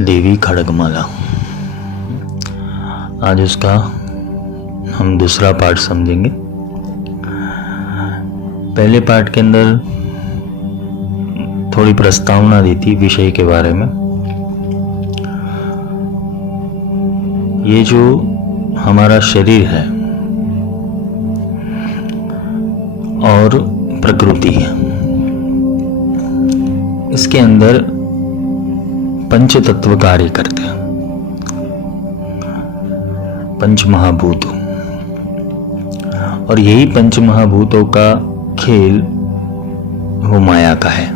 देवी खड्गमाला। आज उसका हम दूसरा पार्ट समझेंगे। पहले पार्ट के अंदर थोड़ी प्रस्तावना दी थी विषय के बारे में। ये जो हमारा शरीर है और प्रकृति है, इसके अंदर पंच तत्व कार्य करते हैं, पंच महाभूत। और यही पंच महाभूतों का खेल वो माया का है।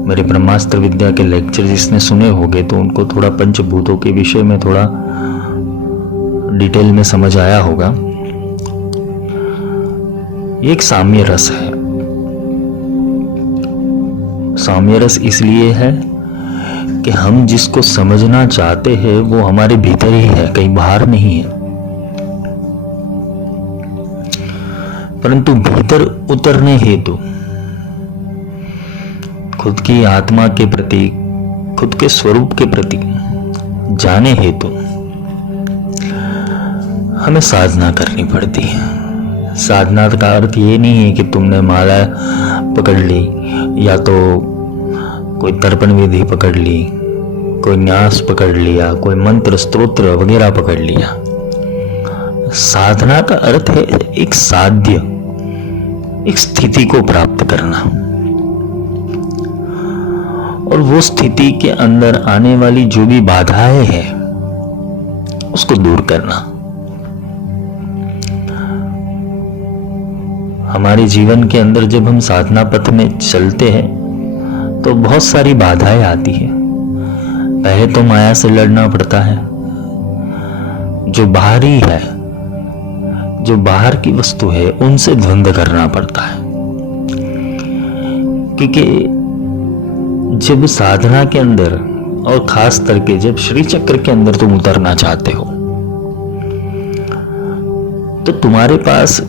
मेरे ब्रह्मास्त्र विद्या के लेक्चर जिसने सुने होंगे तो उनको थोड़ा पंचभूतों के विषय में थोड़ा डिटेल में समझ आया होगा। ये एक साम्य रस है। साम्य रस इसलिए है कि हम जिसको समझना चाहते हैं वो हमारे भीतर ही है, कहीं बाहर नहीं है। परंतु भीतर उतरने हेतु खुद की आत्मा के प्रति, खुद के स्वरूप के प्रति जाने हेतु हमें साधना करनी पड़ती है। साधना का अर्थ ये नहीं है कि तुमने माला पकड़ ली या तो कोई तर्पण विधि पकड़ ली, कोई न्यास पकड़ लिया, कोई मंत्र स्तोत्र वगैरह पकड़ लिया। साधना का अर्थ है एक साध्य, एक स्थिति को प्राप्त करना और वो स्थिति के अंदर आने वाली जो भी बाधाएं हैं उसको दूर करना। हमारे जीवन के अंदर जब हम साधना पथ में चलते हैं तो बहुत सारी बाधाएं आती हैं। पहले तो माया से लड़ना पड़ता है, जो बाहरी है, जो बाहर की वस्तु है उनसे द्वंद्व करना पड़ता है। क्योंकि जब साधना के अंदर और खास करके जब श्री चक्र के अंदर तुम उतरना चाहते हो तो तुम्हारे पास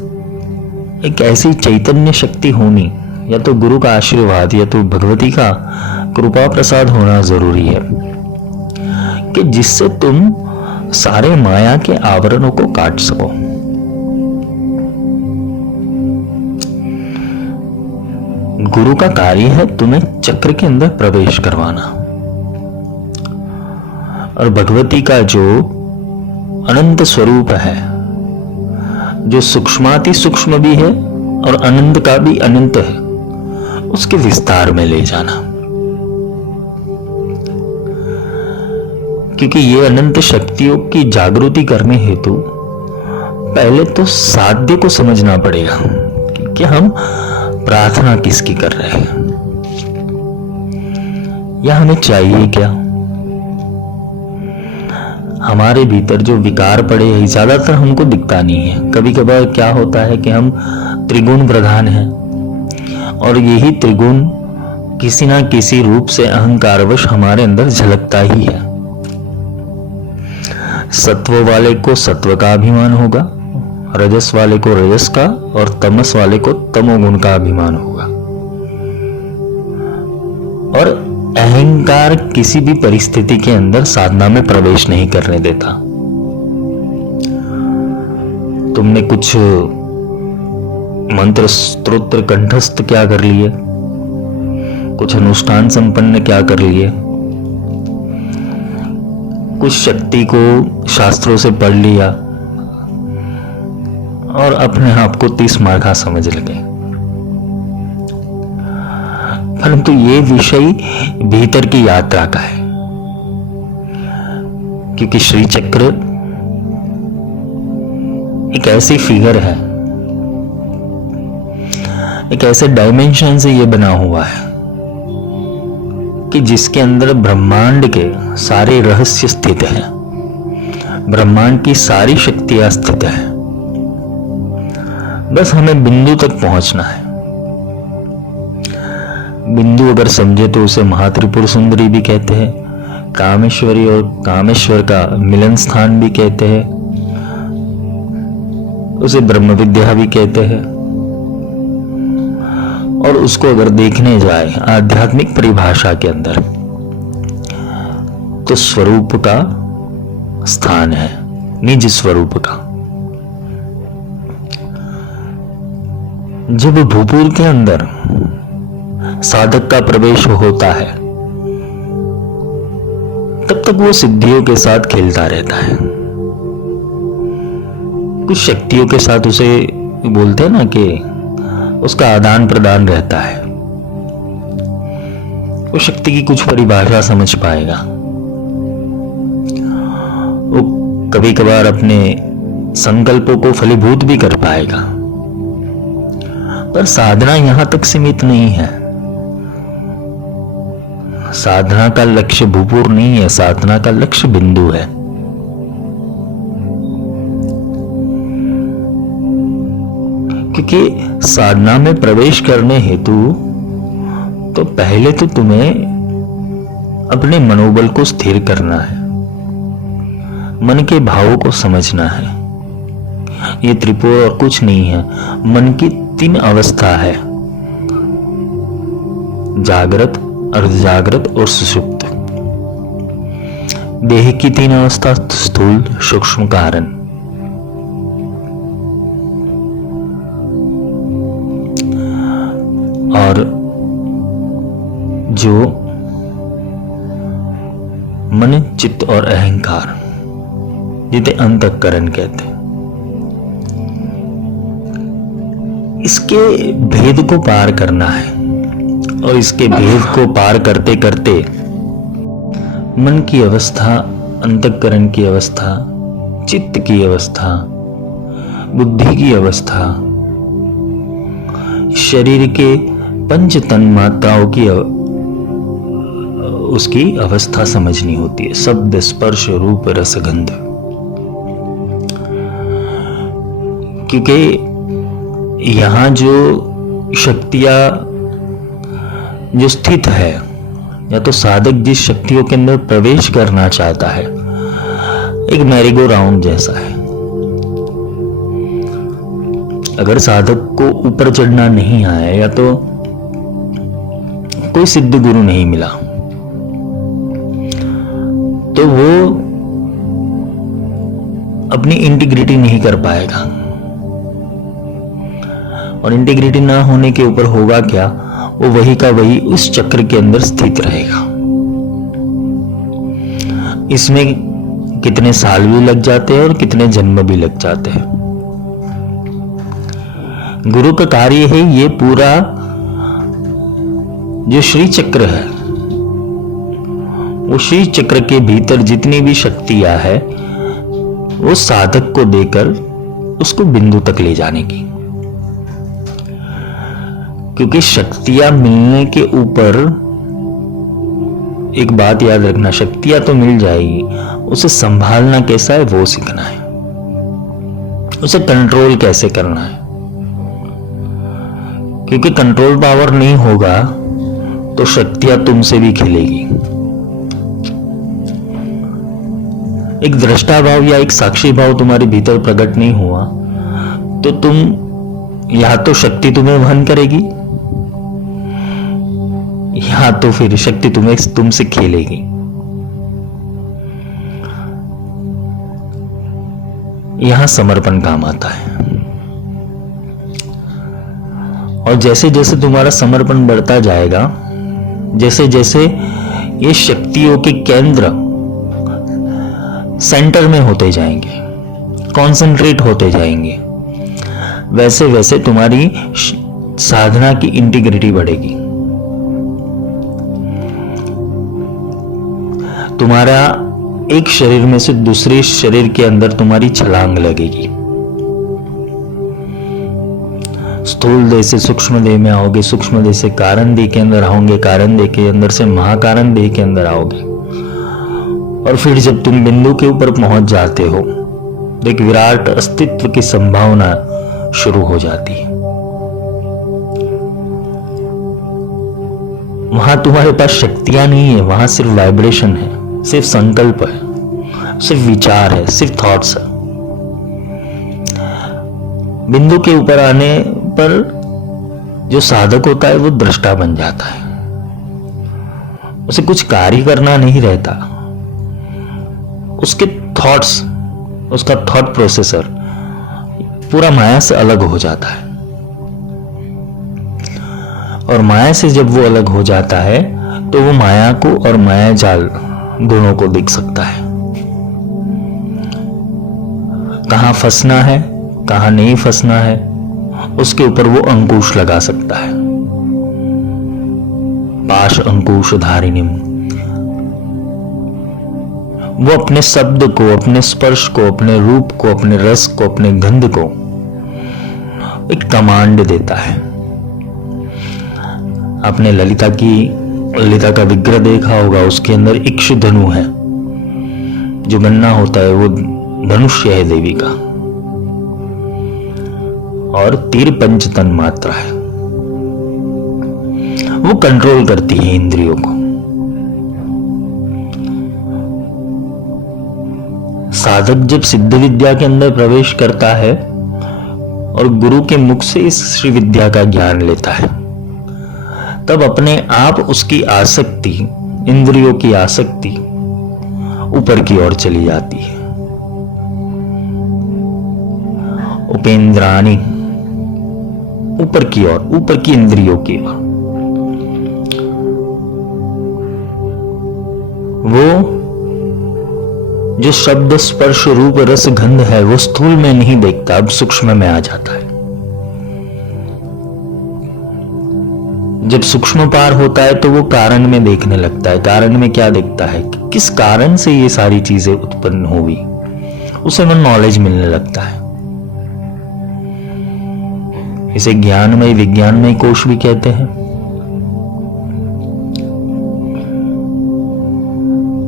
एक ऐसी चैतन्य शक्ति होनी, या तो गुरु का आशीर्वाद या तो भगवती का कृपा प्रसाद होना जरूरी है कि जिससे तुम सारे माया के आवरणों को काट सको। गुरु का कार्य है तुम्हें चक्र के अंदर प्रवेश करवाना, और भगवती का जो अनंत स्वरूप है, जो सूक्ष्माति सूक्ष्म भी है और अनंत का भी अनंत है, उसके विस्तार में ले जाना। क्योंकि ये अनंत शक्तियों की जागृति करने हेतु पहले तो साध्य को समझना पड़ेगा कि हम प्रार्थना किसकी कर रहे हैं, या हमें चाहिए क्या। हमारे भीतर जो विकार पड़े हैं ज्यादातर हमको दिखता नहीं है। कभी कभार क्या होता है कि हम त्रिगुण प्रधान हैं और यही त्रिगुण किसी ना किसी रूप से अहंकारवश हमारे अंदर झलकता ही है। सत्व वाले को सत्व का अभिमान होगा, रजस वाले को रजस का और तमस वाले को तमोगुण का अभिमान होगा। और अहंकार किसी भी परिस्थिति के अंदर साधना में प्रवेश नहीं करने देता। तुमने कुछ मंत्र स्तोत्र कंठस्थ क्या कर लिए, कुछ अनुष्ठान संपन्न क्या कर लिए, कुछ शक्ति को शास्त्रों से पढ़ लिया और अपने आप को 30 मार्का समझ लगे। परंतु ये विषय भीतर की यात्रा का है। क्योंकि श्री चक्र एक ऐसी फिगर है, एक ऐसे डायमेंशन से ये बना हुआ है कि जिसके अंदर ब्रह्मांड के सारे रहस्य स्थित हैं, ब्रह्मांड की सारी शक्तियां स्थित है। बस हमें बिंदु तक पहुंचना है। बिंदु अगर समझे तो उसे महात्रिपुर सुंदरी भी कहते हैं, कामेश्वरी और कामेश्वर का मिलन स्थान भी कहते हैं, उसे ब्रह्म विद्या भी कहते हैं। और उसको अगर देखने जाए आध्यात्मिक परिभाषा के अंदर गुप्त स्वरूप का स्थान है, निज स्वरूप का। जब भूपूर के अंदर साधक का प्रवेश होता है तब तक वो सिद्धियों के साथ खेलता रहता है। कुछ शक्तियों के साथ उसे बोलते हैं ना कि उसका आदान प्रदान रहता है। वो शक्ति की कुछ परिभाषा समझ पाएगा। वो कभी कभार अपने संकल्पों को फलीभूत भी कर पाएगा। पर साधना यहां तक सीमित नहीं है। साधना का लक्ष्य भूपूर नहीं है, साधना का लक्ष्य बिंदु है। क्योंकि साधना में प्रवेश करने हेतु तो पहले तो तुम्हें अपने मनोबल को स्थिर करना है, मन के भावों को समझना है। ये त्रिपुर और कुछ नहीं है, मन की 3 अवस्था है, जागृत, अर्धजागृत और सुषुप्त। देह की 3 अवस्था, स्थूल, सूक्ष्म, कारण। और जो मन, चित्त और अहंकार, जिसे अंतःकरण कहते हैं, इसके भेद को पार करना है। और इसके भेद को पार करते करते मन की अवस्था, अंतःकरण की अवस्था, चित्त की अवस्था, बुद्धि की अवस्था, शरीर के 5 तन्मात्राओं की उसकी अवस्था समझनी होती है। शब्द, स्पर्श, रूप, रस, गंध। क्योंकि यहां जो शक्तियां जो स्थित है, या तो साधक जिस शक्तियों के अंदर प्रवेश करना चाहता है, एक मैरीगो राउंड जैसा है। अगर साधक को ऊपर चढ़ना नहीं आया, या तो कोई सिद्ध गुरु नहीं मिला, तो वो अपनी इंटीग्रिटी नहीं कर पाएगा। और इंटीग्रिटी ना होने के ऊपर होगा क्या, वो वही का वही उस चक्र के अंदर स्थित रहेगा। इसमें कितने साल भी लग जाते हैं और कितने जन्म भी लग जाते हैं। गुरु का कार्य है ये पूरा जो श्री चक्र है, वो श्री चक्र के भीतर जितनी भी शक्तियां है, वो साधक को देकर उसको बिंदु तक ले जाने की। क्योंकि शक्तियां मिलने के ऊपर एक बात याद रखना, शक्तियां तो मिल जाएगी, उसे संभालना कैसा है वो सीखना है, उसे कंट्रोल कैसे करना है। क्योंकि कंट्रोल पावर नहीं होगा तो शक्तियां तुमसे भी खिलेगी। एक दृष्टा भाव या एक साक्षी भाव तुम्हारे भीतर प्रकट नहीं हुआ तो तुम, या तो शक्ति तुम्हें वहन करेगी, या तो फिर शक्ति तुमसे खेलेगी। यहां समर्पण काम आता है। और जैसे जैसे तुम्हारा समर्पण बढ़ता जाएगा, जैसे जैसे ये शक्तियों के केंद्र सेंटर में होते जाएंगे, कॉन्सेंट्रेट होते जाएंगे, वैसे वैसे तुम्हारी साधना की इंटीग्रिटी बढ़ेगी। तुम्हारा एक शरीर में से दूसरे शरीर के अंदर तुम्हारी छलांग लगेगी। स्थूल देह से सूक्ष्म देह में आओगे, सूक्ष्म देह से कारण देह के अंदर आओगे, कारण देह के अंदर से महाकारण देह के अंदर आओगे। और फिर जब तुम बिंदु के ऊपर पहुंच जाते हो तो एक विराट अस्तित्व की संभावना शुरू हो जाती है। वहां तुम्हारे पास शक्तियां नहीं है, वहां सिर्फ वाइब्रेशन है, सिर्फ संकल्प है, सिर्फ विचार है, सिर्फ थॉट्स है। बिंदु के ऊपर आने पर जो साधक होता है वो दृष्टा बन जाता है। उसे कुछ कार्य करना नहीं रहता, उसके थॉट्स, उसका थॉट प्रोसेसर पूरा माया से अलग हो जाता है। और माया से जब वो अलग हो जाता है तो वो माया को और माया जाल दोनों को देख सकता है। कहां फंसना है, कहां नहीं फंसना है, उसके ऊपर वो अंकुश लगा सकता है। पाश अंकुश धारिणीम। वो अपने शब्द को, अपने स्पर्श को, अपने रूप को, अपने रस को, अपने गंध को एक कमांड देता है। आपने ललिता का विग्रह देखा होगा, उसके अंदर इक्ष धनु है। जो गन्ना होता है वो धनुष्य है देवी का, और तीर पंच तन मात्रा है। वो कंट्रोल करती है इंद्रियों को। साधक जब सिद्ध विद्या के अंदर प्रवेश करता है और गुरु के मुख से इस श्री विद्या का ज्ञान लेता है, तब अपने आप उसकी आसक्ति, इंद्रियों की आसक्ति ऊपर की ओर चली जाती है। उपेंद्राणी, ऊपर की ओर, ऊपर की इंद्रियों की ओर। वो जो शब्द स्पर्श रूप रस गंध है वो स्थूल में नहीं देखता, अब सूक्ष्म में आ जाता है। जब सूक्ष्म पार होता है तो वो कारण में देखने लगता है। कारण में क्या देखता है, किस कारण से ये सारी चीजें उत्पन्न हुई, उसे मन नॉलेज मिलने लगता है। इसे ज्ञानमय विज्ञानमय कोश भी कहते हैं।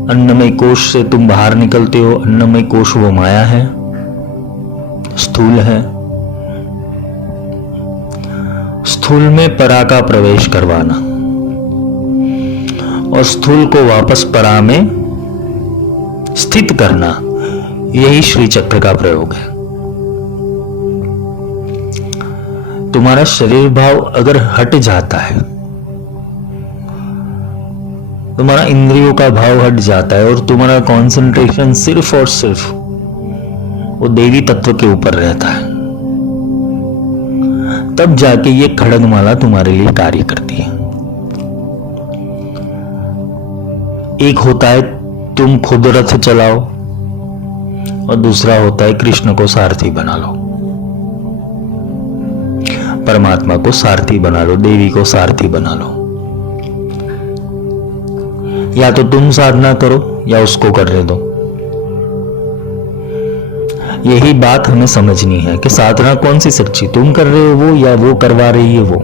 अन्नमय कोश से तुम बाहर निकलते हो। अन्नमय कोश वो माया है, स्थूल है। स्थूल में परा का प्रवेश करवाना और स्थूल को वापस परा में स्थित करना, यही श्री चक्र का प्रयोग है। तुम्हारा शरीर भाव अगर हट जाता है, तुम्हारा इंद्रियों का भाव हट जाता है और तुम्हारा कंसंट्रेशन सिर्फ और सिर्फ वो देवी तत्व के ऊपर रहता है, तब जाके ये खड्गमाला तुम्हारे लिए कार्य करती है। एक होता है तुम खुद रथ चलाओ और दूसरा होता है कृष्ण को सारथी बना लो, परमात्मा को सारथी बना लो, देवी को सारथी बना लो। या तो तुम साधना करो या उसको करने दो। यही बात हमें समझनी है कि साधना कौन सी सच्ची, तुम कर रहे हो वो या वो करवा रही है वो।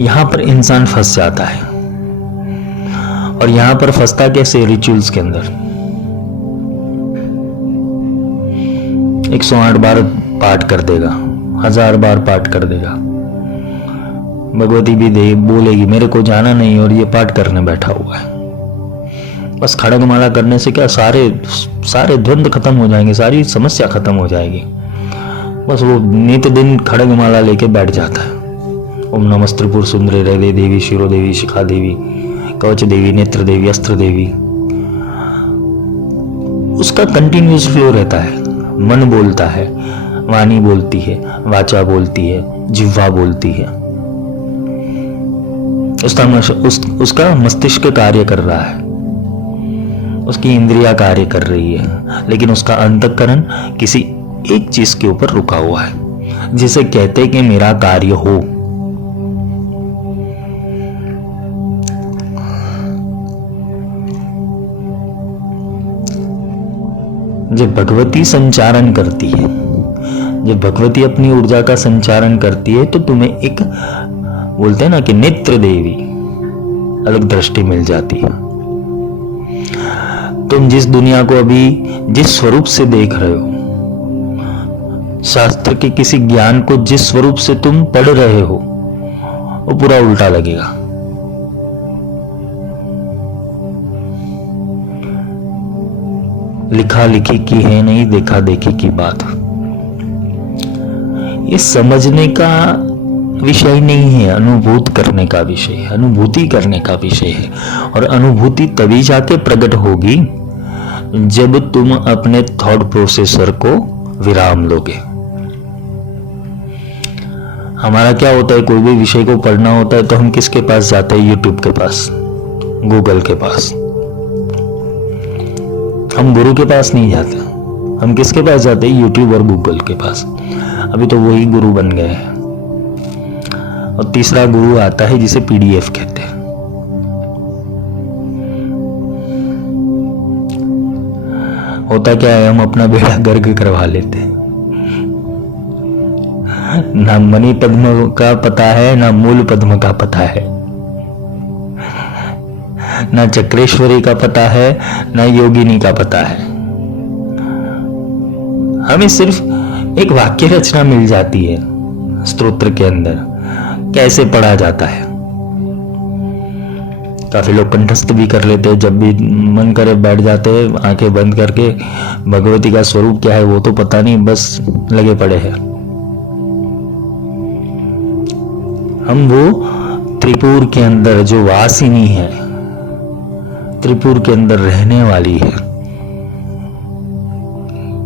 यहां पर इंसान फंस जाता है। और यहां पर फंसता कैसे, रिचुअल्स के अंदर 108 बार पाठ कर देगा, 1000 बार पाठ कर देगा। भगवती भी दे बोलेगी मेरे को जाना नहीं और ये पाठ करने बैठा हुआ है। बस खड्गमाला करने से क्या सारे द्वंद्व खत्म हो जाएंगे, सारी समस्या खत्म हो जाएगी। बस वो नित्य दिन खड्गमाला लेके बैठ जाता है। ओम नमस्त्रिपुर सुंदरी हृदय देवी, शिरो देवी, शिखा देवी, कवच देवी, नेत्र देवी, अस्त्र देवी। उसका कंटिन्यूस फ्लो रहता है। मन बोलता है, वाणी बोलती है, वाचा बोलती है, जिह्वा बोलती है। उसका मस्तिष्क कार्य कर रहा है, उसकी इंद्रिया कार्य कर रही है, लेकिन उसका अंतःकरण किसी एक चीज के ऊपर रुका हुआ है, जिसे कहते हैं कि मेरा कार्य हो। जब भगवती संचारण करती है, जब भगवती अपनी ऊर्जा का संचारण करती है, तो तुम्हें एक बोलते हैं ना कि नेत्र देवी अलग दृष्टि मिल जाती है। तुम जिस दुनिया को अभी जिस स्वरूप से देख रहे हो, शास्त्र के किसी ज्ञान को जिस स्वरूप से तुम पढ़ रहे हो, वो पूरा उल्टा लगेगा। लिखा लिखी की है नहीं, देखा देखी की बात। ये समझने का विषय नहीं है, अनुभूत करने का विषय है, अनुभूति करने का विषय है। और अनुभूति तभी जाके प्रकट होगी जब तुम अपने थॉट प्रोसेसर को विराम दोगे। हमारा क्या होता है, कोई भी विषय को पढ़ना होता है तो हम किसके पास जाते हैं? यूट्यूब के पास, गूगल के पास। हम गुरु के पास नहीं जाते, हम किसके पास जाते हैं? यूट्यूब और गूगल के पास। अभी तो वही गुरु बन गए हैं। और तीसरा गुरु आता है जिसे पीडीएफ कहते हैं। होता क्या है, हम अपना बेड़ा गर्क करवा लेते हैं। ना मणि पद्म का पता है, ना मूल पद्म का पता है, ना चक्रेश्वरी का पता है, ना योगिनी का पता है। हमें सिर्फ एक वाक्य रचना मिल जाती है स्तोत्र के अंदर, कैसे पढ़ा जाता है। काफी लोग कंठस्थ भी कर लेते हैं, जब भी मन करे बैठ जाते हैं आंखें बंद करके। भगवती का स्वरूप क्या है वो तो पता नहीं, बस लगे पड़े हैं। हम वो त्रिपुर के अंदर जो वासिनी है, त्रिपुर के अंदर रहने वाली है,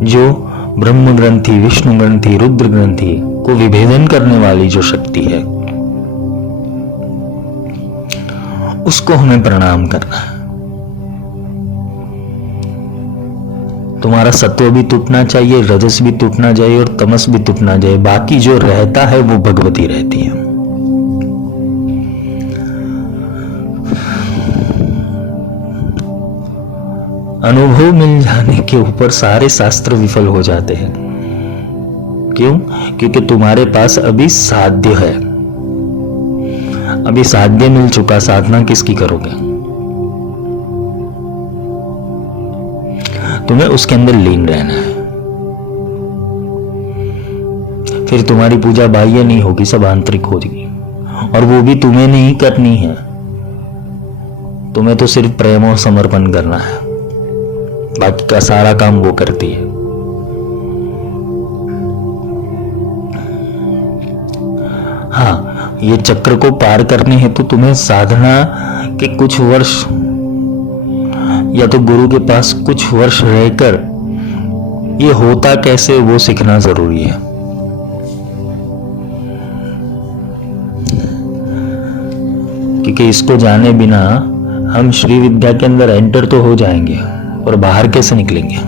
जो ब्रह्म ग्रंथि, विष्णु ग्रंथि, रुद्र ग्रंथि को विभेदन करने वाली जो शक्ति है, उसको हमें प्रणाम करना है। तुम्हारा सत्व भी टूटना चाहिए, रजस भी टूटना चाहिए और तमस भी टूटना चाहिए। बाकी जो रहता है वो भगवती रहती है। अनुभव मिल जाने के ऊपर सारे शास्त्र विफल हो जाते हैं। क्यों? क्योंकि तुम्हारे पास अभी साध्य है, अभी साध्य मिल चुका, साधना किसकी करोगे? तुम्हें उसके अंदर लीन रहना है। फिर तुम्हारी पूजा बाह्य नहीं होगी, सब आंतरिक होगी। और वो भी तुम्हें नहीं करनी है, तुम्हें तो सिर्फ प्रेम और समर्पण करना है, बाकी का सारा काम वो करती है। हाँ, ये चक्र को पार करने हेतु तुम्हें साधना के कुछ वर्ष या तो गुरु के पास कुछ वर्ष रहकर ये होता कैसे वो सीखना जरूरी है। क्योंकि इसको जाने बिना हम श्री विद्या के अंदर एंटर तो हो जाएंगे और बाहर कैसे निकलेंगे?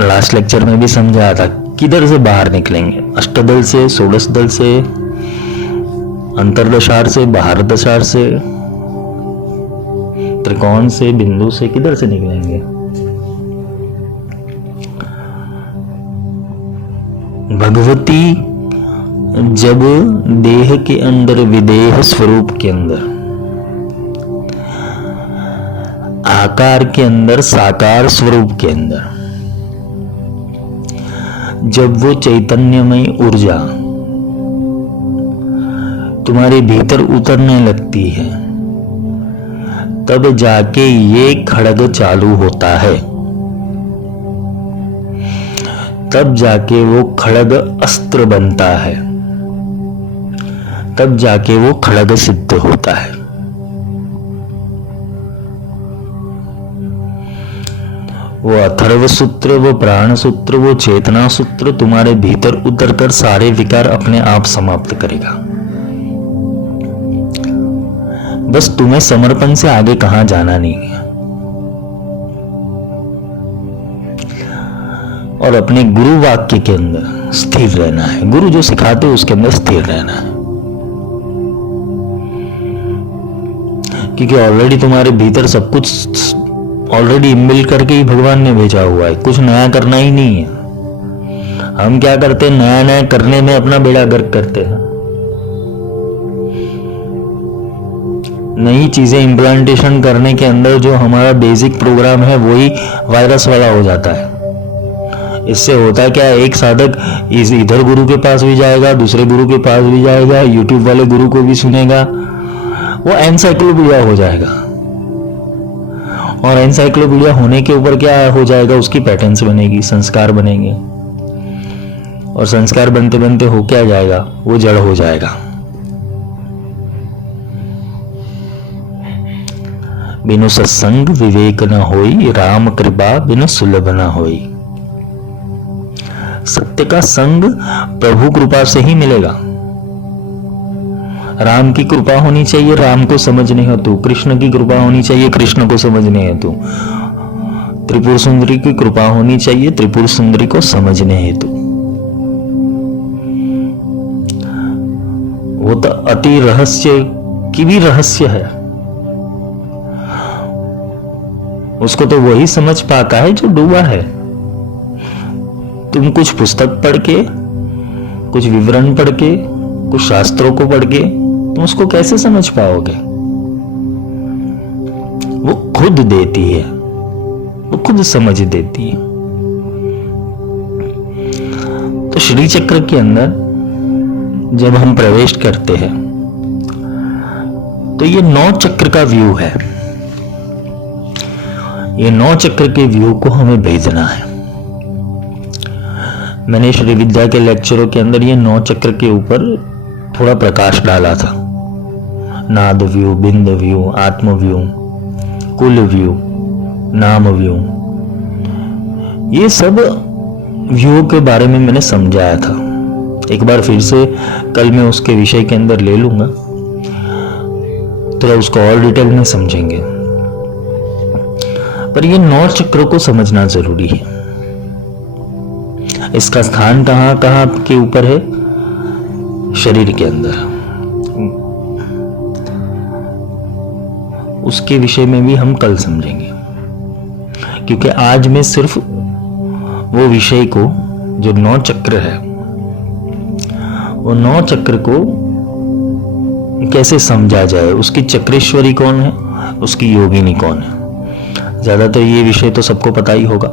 लास्ट लेक्चर में भी समझाया था, किधर से बाहर निकलेंगे? अष्टदल से, षोडश दल से, अंतर्दशार से, बाहर दशार से, त्रिकोण से, बिंदु से, किधर से निकलेंगे? भगवती जब देह के अंदर, विदेह स्वरूप के अंदर, आकार के अंदर, साकार स्वरूप के अंदर, जब वो चैतन्यमय ऊर्जा तुम्हारे भीतर उतरने लगती है, तब जाके ये खड्ग चालू होता है, तब जाके वो खड्ग अस्त्र बनता है, तब जाके वो खड्ग सिद्ध होता है। वो अथर्व सूत्र, वो प्राण सूत्र, वो चेतना सूत्र तुम्हारे भीतर उतरकर सारे विकार अपने आप समाप्त करेगा। बस तुम्हें समर्पण से आगे कहां जाना नहीं है और अपने गुरु वाक्य के अंदर स्थिर रहना है। गुरु जो सिखाते हैं उसके अंदर स्थिर रहना है, क्योंकि ऑलरेडी तुम्हारे भीतर सब कुछ ऑलरेडी मिल करके ही भगवान ने भेजा हुआ है, कुछ नया करना ही नहीं है। हम क्या करते हैं, नया नया करने में अपना बेड़ा गर्क करते हैं। नई चीजें इम्प्लांटेशन करने के अंदर जो हमारा बेसिक प्रोग्राम है वही वायरस वाला हो जाता है। इससे होता है क्या, एक साधक इधर गुरु के पास भी जाएगा, दूसरे गुरु के पास भी जाएगा, यूट्यूब वाले गुरु को भी सुनेगा, वो एनसाइक्लोपीडिया हो जाएगा। और एनसाइक्लोपीडिया होने के ऊपर क्या हो जाएगा, उसकी पैटर्न्स बनेगी, संस्कार बनेंगे। और संस्कार बनते बनते हो क्या जाएगा, वो जड़ हो जाएगा। बिनु सत्संग विवेक न होई, राम कृपा बिनु सुलभ न होई। सत्य का संग प्रभु कृपा से ही मिलेगा। राम की कृपा होनी चाहिए राम को समझने हेतु, कृष्ण की कृपा होनी चाहिए कृष्ण को समझने हेतु, त्रिपुर सुंदरी की कृपा होनी चाहिए त्रिपुर सुंदरी को समझने हेतु। वो तो अति रहस्य की भी रहस्य है, उसको तो वही समझ पाता है जो डूबा है। तुम कुछ पुस्तक पढ़ के, कुछ विवरण पढ़ के, कुछ शास्त्रों को पढ़ के तुम उसको कैसे समझ पाओगे? वो खुद देती है, वो खुद समझ देती है। तो श्री चक्र के अंदर जब हम प्रवेश करते हैं तो ये 9 चक्र का व्यू है। ये 9 चक्र के व्यू को हमें भेजना है। मैंने श्री विद्या के लेक्चरों के अंदर ये 9 चक्र के ऊपर थोड़ा प्रकाश डाला था। नाद व्यू, बिंद व्यू, आत्म व्यू, कुल व्यू, नाम व्यू, ये सब व्यू के बारे में मैंने समझाया था। एक बार फिर से कल मैं उसके विषय के अंदर ले लूंगा, तो उसको और डिटेल में समझेंगे। पर ये 9 चक्रों को समझना जरूरी है। इसका स्थान कहां कहां के ऊपर है? शरीर के अंदर। उसके विषय में भी हम कल समझेंगे, क्योंकि आज मैं सिर्फ वो विषय को, जो 9 चक्र है, वो 9 चक्र को कैसे समझा जाए, उसकी चक्रेश्वरी कौन है, उसकी योगिनी कौन है। ज्यादातर ये विषय तो सबको पता ही होगा,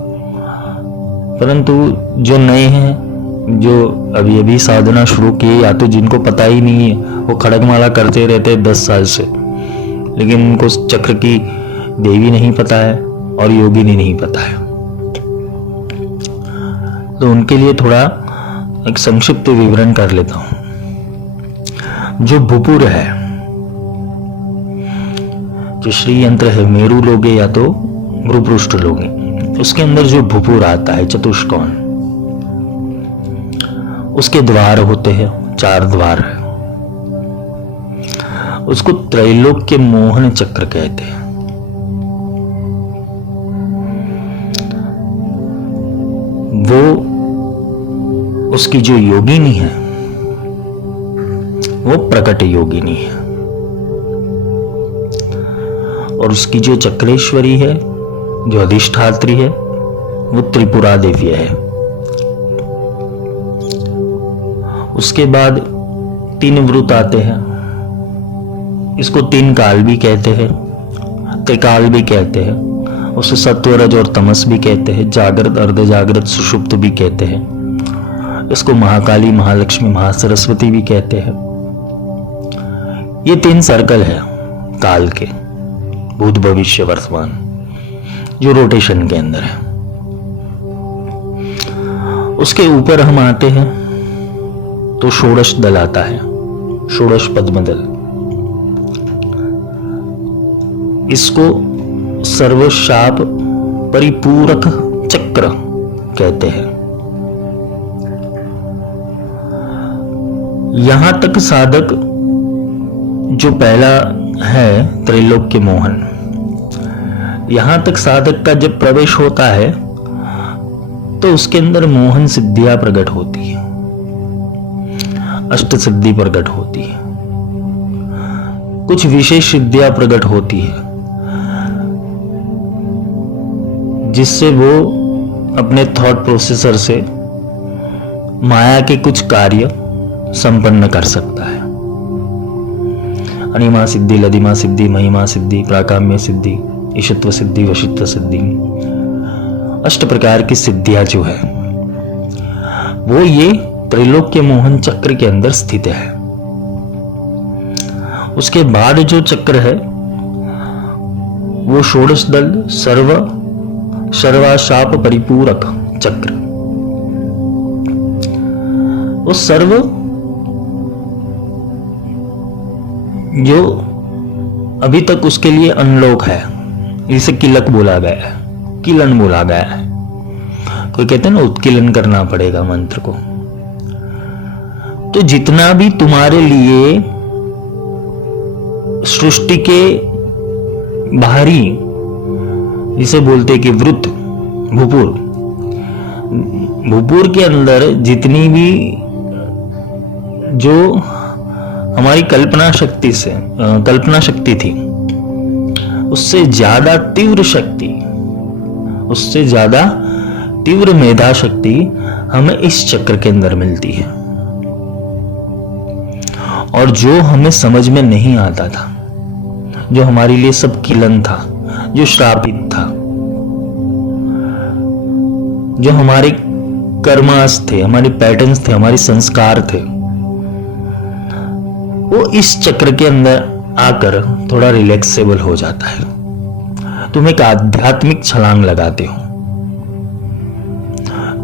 परंतु जो नए हैं, जो अभी अभी साधना शुरू की, या तो जिनको पता ही नहीं है, वो खड़गमाला करते रहते 10 साल से, लेकिन उनको चक्र की देवी नहीं पता है और योगिनी नहीं पता है। तो उनके लिए थोड़ा एक संक्षिप्त विवरण कर लेता हूं। जो भूपुर है, जो श्री यंत्र है, मेरु लोगे या तो भ्रूपृष्ठ लोगे, उसके अंदर जो भूपुर आता है चतुष्कोण, उसके द्वार होते हैं, 4 द्वार है। उसको त्रैलोक्य मोहन चक्र कहते हैं। वो उसकी जो योगिनी है, वो प्रकट योगिनी है, और उसकी जो चक्रेश्वरी है, जो अधिष्ठात्री है, वो त्रिपुरा देवी है। उसके बाद 3 वृत्त आते हैं। इसको 3 काल भी कहते हैं, त्रिकाल भी कहते हैं, उसे सत्व, रज और तमस भी कहते हैं, जागृत, अर्ध जागृत, सुषुप्त भी कहते हैं। इसको महाकाली, महालक्ष्मी, महासरस्वती भी कहते हैं। ये 3 सर्कल है काल के, भूत, भविष्य, वर्तमान, जो रोटेशन के अंदर है। उसके ऊपर हम आते हैं तो षोडश दल आता है, षोडश पद्म दल। इसको सर्वशाप परिपूरक चक्र कहते हैं। यहां तक साधक जो पहला है त्रैलोक्य मोहन, यहां तक साधक का जब प्रवेश होता है तो उसके अंदर मोहन सिद्धियां प्रकट होती है, अष्ट सिद्धि प्रकट होती है, कुछ विशेष सिद्धियां प्रकट होती है, जिससे वो अपने थॉट प्रोसेसर से माया के कुछ कार्य संपन्न कर सकता है। अनिमा सिद्धि, लदिमा सिद्धि, महिमा सिद्धि, प्राकाम्य सिद्धि, ईशत्व सिद्धि, वशित्व सिद्धि, 8 प्रकार की सिद्धियां जो है वो ये त्रैलोक्य मोहन चक्र के अंदर स्थित है। उसके बाद जो चक्र है वो षोडश दल सर्वाशाप परिपूरक चक्र। वो सर्व जो अभी तक उसके लिए अनलॉक है, इसे किलक बोला गया है, किलन बोला गया है। कोई कहते हैं ना उत्कीलन करना पड़ेगा मंत्र को। तो जितना भी तुम्हारे लिए सृष्टि के बाहरी, जिसे बोलते कि वृत्त, भूपुर के अंदर जितनी भी जो हमारी कल्पना शक्ति थी, उससे ज्यादा तीव्र शक्ति, उससे ज्यादा तीव्र मेधा शक्ति हमें इस चक्र के अंदर मिलती है। और जो हमें समझ में नहीं आता था, जो हमारे लिए सब किलन था, जो श्रापित था, जो हमारे कर्मास थे, हमारे पैटर्न्स थे, हमारे संस्कार थे, वो इस चक्र के अंदर आकर थोड़ा रिलैक्सेबल हो जाता है। तुम एक आध्यात्मिक छलांग लगाते हो।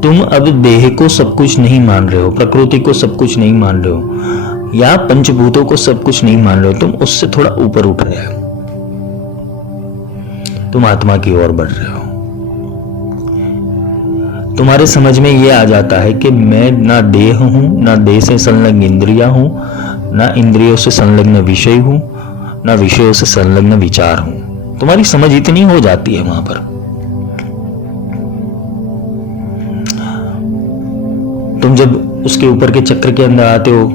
तुम अब देह को सब कुछ नहीं मान रहे हो, प्रकृति को सब कुछ नहीं मान रहे हो, या पंचभूतों को सब कुछ नहीं मान रहे हो। तुम उससे थोड़ा ऊपर उठ रहे हो, तुम आत्मा की ओर बढ़ रहे हो। तुम्हारे समझ में यह आ जाता है कि मैं ना देह हूं, ना देह से संलग्न इंद्रिया हूं, ना इंद्रियों से संलग्न विषय हूं, ना विषयों से संलग्न विचार हूं। तुम्हारी समझ इतनी हो जाती है वहां पर। तुम जब उसके ऊपर के चक्र के अंदर आते हो,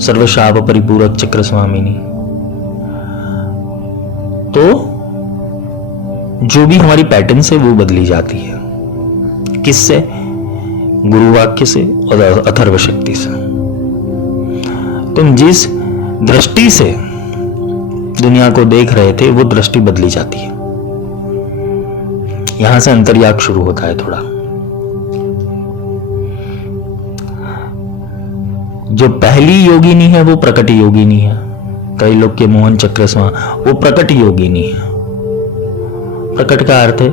सर्वशाप परिपूरक चक्र स्वामिनी, तो जो भी हमारी पैटर्न्स है वो बदली जाती है। किससे? गुरु वाक्य से और अथर्व शक्ति से। तुम जिस दृष्टि से दुनिया को देख रहे थे, वो दृष्टि बदली जाती है। यहां से अंतर्याग शुरू होता है थोड़ा। जो पहली योगिनी है वो प्रकट योगिनी है। कई लोग के मोहन चक्र स्वा, वो प्रकट योगिनी है। प्रकट का अर्थ है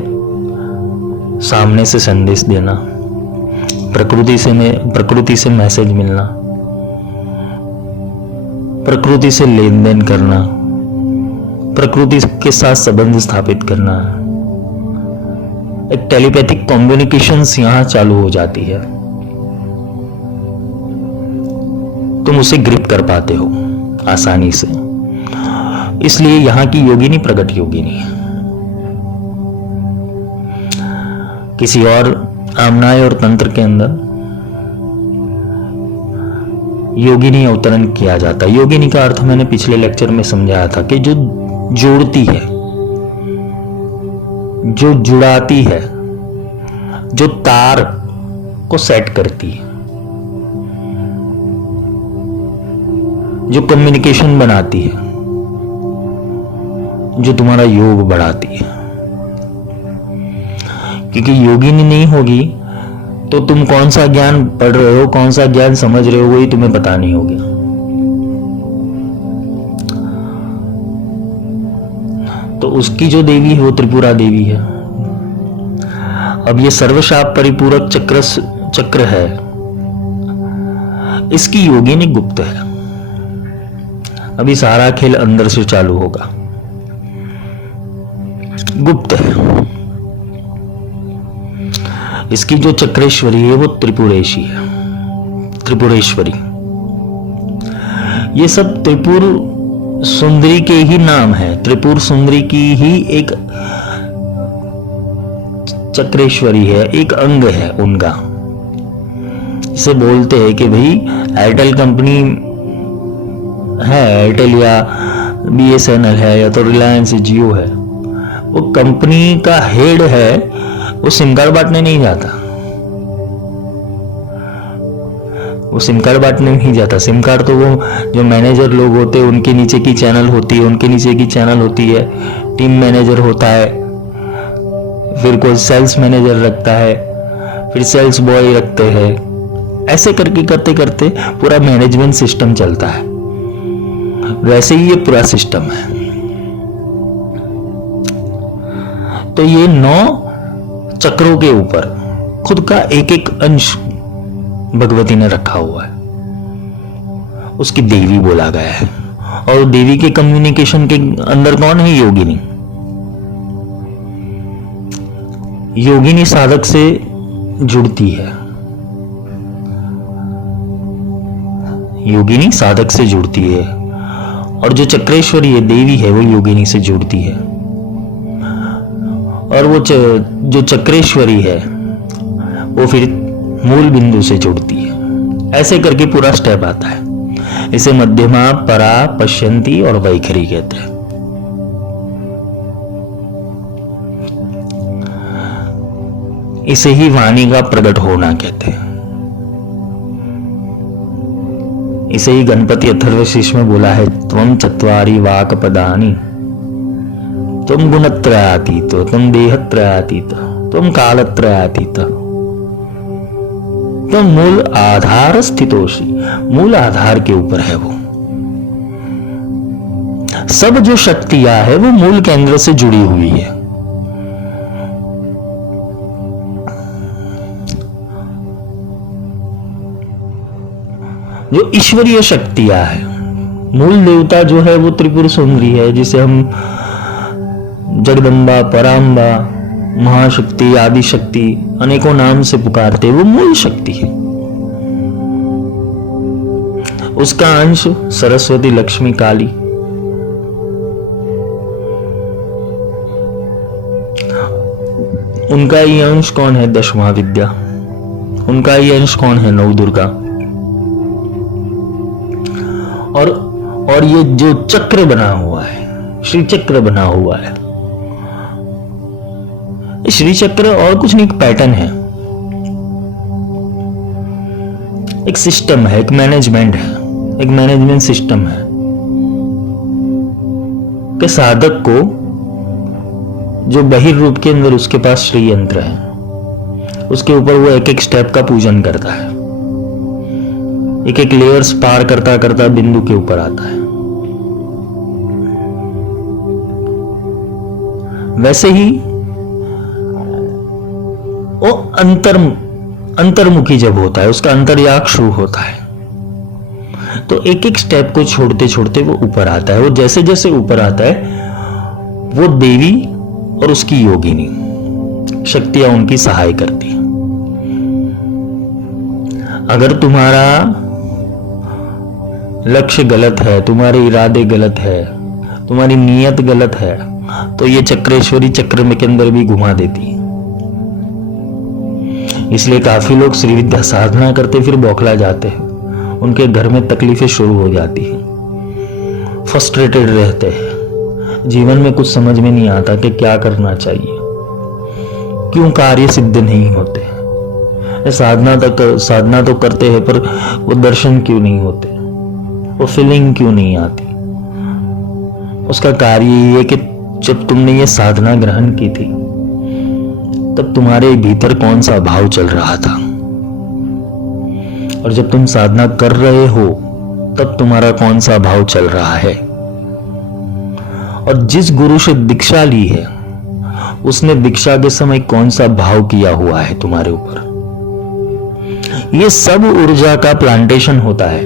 सामने से संदेश देना, प्रकृति से मैसेज मिलना, प्रकृति से लेन देन करना, प्रकृति के साथ संबंध स्थापित करना। एक टेलीपैथिक कम्युनिकेशंस यहां चालू हो जाती है। तुम उसे ग्रिप कर पाते हो आसानी से। इसलिए यहां की योगिनी प्रकट योगिनी है। किसी और आमनाय और तंत्र के अंदर योगिनी अवतरण किया जाता है। योगिनी का अर्थ मैंने पिछले लेक्चर में समझाया था कि जो जोड़ती है, जो जुड़ाती है, जो तार को सेट करती है, जो कम्युनिकेशन बनाती है, जो तुम्हारा योग बढ़ाती है। क्योंकि योगिनी नहीं होगी तो तुम कौन सा ज्ञान पढ़ रहे हो, कौन सा ज्ञान समझ रहे हो, वही तुम्हें पता नहीं हो गया। तो उसकी जो देवी है वो त्रिपुरा देवी है। अब ये सर्वशाप परिपूरक चक्र है, इसकी योगिनी गुप्त है। अभी सारा खेल अंदर से चालू होगा, गुप्त है। इसकी जो चक्रेश्वरी है वो त्रिपुरेशी है, त्रिपुरेश्वरी। ये सब त्रिपुर सुंदरी के ही नाम है। त्रिपुर सुंदरी की ही एक चक्रेश्वरी है, एक अंग है उनका। इसे बोलते हैं कि भाई एयरटेल कंपनी है, एयरटेल या BSNL है या तो रिलायंस जियो है, वो कंपनी का हेड है, वो सिम कार्ड बांटने नहीं जाता। वो सिम कार्ड बांटने नहीं जाता। सिम कार्ड तो वो जो मैनेजर लोग होते हैं उनके नीचे की चैनल होती है, उनके नीचे की चैनल होती है, टीम मैनेजर होता है, फिर कोई सेल्स मैनेजर रखता है, फिर सेल्स बॉय रखते हैं। ऐसे करके करते करते पूरा मैनेजमेंट सिस्टम चलता है। वैसे ही ये पूरा सिस्टम है। तो ये 9 चक्रों के ऊपर खुद का एक एक अंश भगवती ने रखा हुआ है, उसकी देवी बोला गया है। और देवी के कम्युनिकेशन के अंदर कौन है? योगिनी। योगिनी साधक से जुड़ती है, योगिनी साधक से जुड़ती है, और जो चक्रेश्वरी है देवी है वो योगिनी से जुड़ती है, और वो जो चक्रेश्वरी है वो फिर मूल बिंदु से जुड़ती है। ऐसे करके पूरा स्टेप आता है। इसे मध्यमा, परा, पश्यंती और वैखरी कहते हैं। इसे ही वाणी का प्रकट होना कहते हैं। इसे ही गणपति अथर्वशीर्ष में बोला है, त्वं चत्वारि वाक् पदानि, त्वं गुणत्रयातीत, त्वं देहत्रयातीत, त्वं कालत्रयातीत, तो मूल आधार स्थितोषि, मूल आधार के ऊपर है वो। सब जो शक्तियां है वो मूल केंद्र से जुड़ी हुई है। जो ईश्वरीय शक्तियां है, मूल देवता जो है वो त्रिपुर सुंदरी है, जिसे हम जगदम्बा, पराम्बा, महाशक्ति, आदि शक्ति अनेकों नाम से पुकारते, वो मूल शक्ति है। उसका अंश सरस्वती, लक्ष्मी, काली। उनका ही अंश कौन है? दश महाविद्या। उनका ही अंश कौन है? नौ दुर्गा। और ये जो चक्र बना हुआ है, श्री चक्र बना हुआ है, श्री चक्र और कुछ नहीं, एक पैटर्न है, एक सिस्टम है, एक मैनेजमेंट है, एक मैनेजमेंट सिस्टम है कि साधक को जो बहिर् रूप के अंदर उसके पास श्री यंत्र है, उसके ऊपर वो एक एक स्टेप का पूजन करता है, एक एक लेयर्स पार करता करता बिंदु के ऊपर आता है। वैसे ही वो अंतर्मुखी जब होता है, उसका अंतर्याग शुरू होता है, तो एक एक स्टेप को छोड़ते छोड़ते वो ऊपर आता है। वो जैसे जैसे ऊपर आता है वो देवी और उसकी योगिनी शक्तियां उनकी सहाय करती है। अगर तुम्हारा लक्ष्य गलत है, तुम्हारे इरादे गलत है, तुम्हारी नीयत गलत है, तो ये चक्रेश्वरी चक्र में के अंदर भी घुमा देती है। इसलिए काफी लोग श्री विद्या साधना करते फिर बौखला जाते हैं, उनके घर में तकलीफें शुरू हो जाती हैं, फ्रस्ट्रेटेड रहते हैं, जीवन में कुछ समझ में नहीं आता कि क्या करना चाहिए, क्यों कार्य सिद्ध नहीं होते, साधना तो करते हैं पर वो दर्शन क्यों नहीं होते, वो फीलिंग क्यों नहीं आती। उसका कार्य ये है कि जब तुमने ये साधना ग्रहण की थी तब तुम्हारे भीतर कौन सा भाव चल रहा था, और जब तुम साधना कर रहे हो तब तुम्हारा कौन सा भाव चल रहा है। और जिस गुरु से दीक्षा ली है उसने दीक्षा के समय कौन सा भाव किया हुआ है तुम्हारे ऊपर। ये सब ऊर्जा का प्लांटेशन होता है,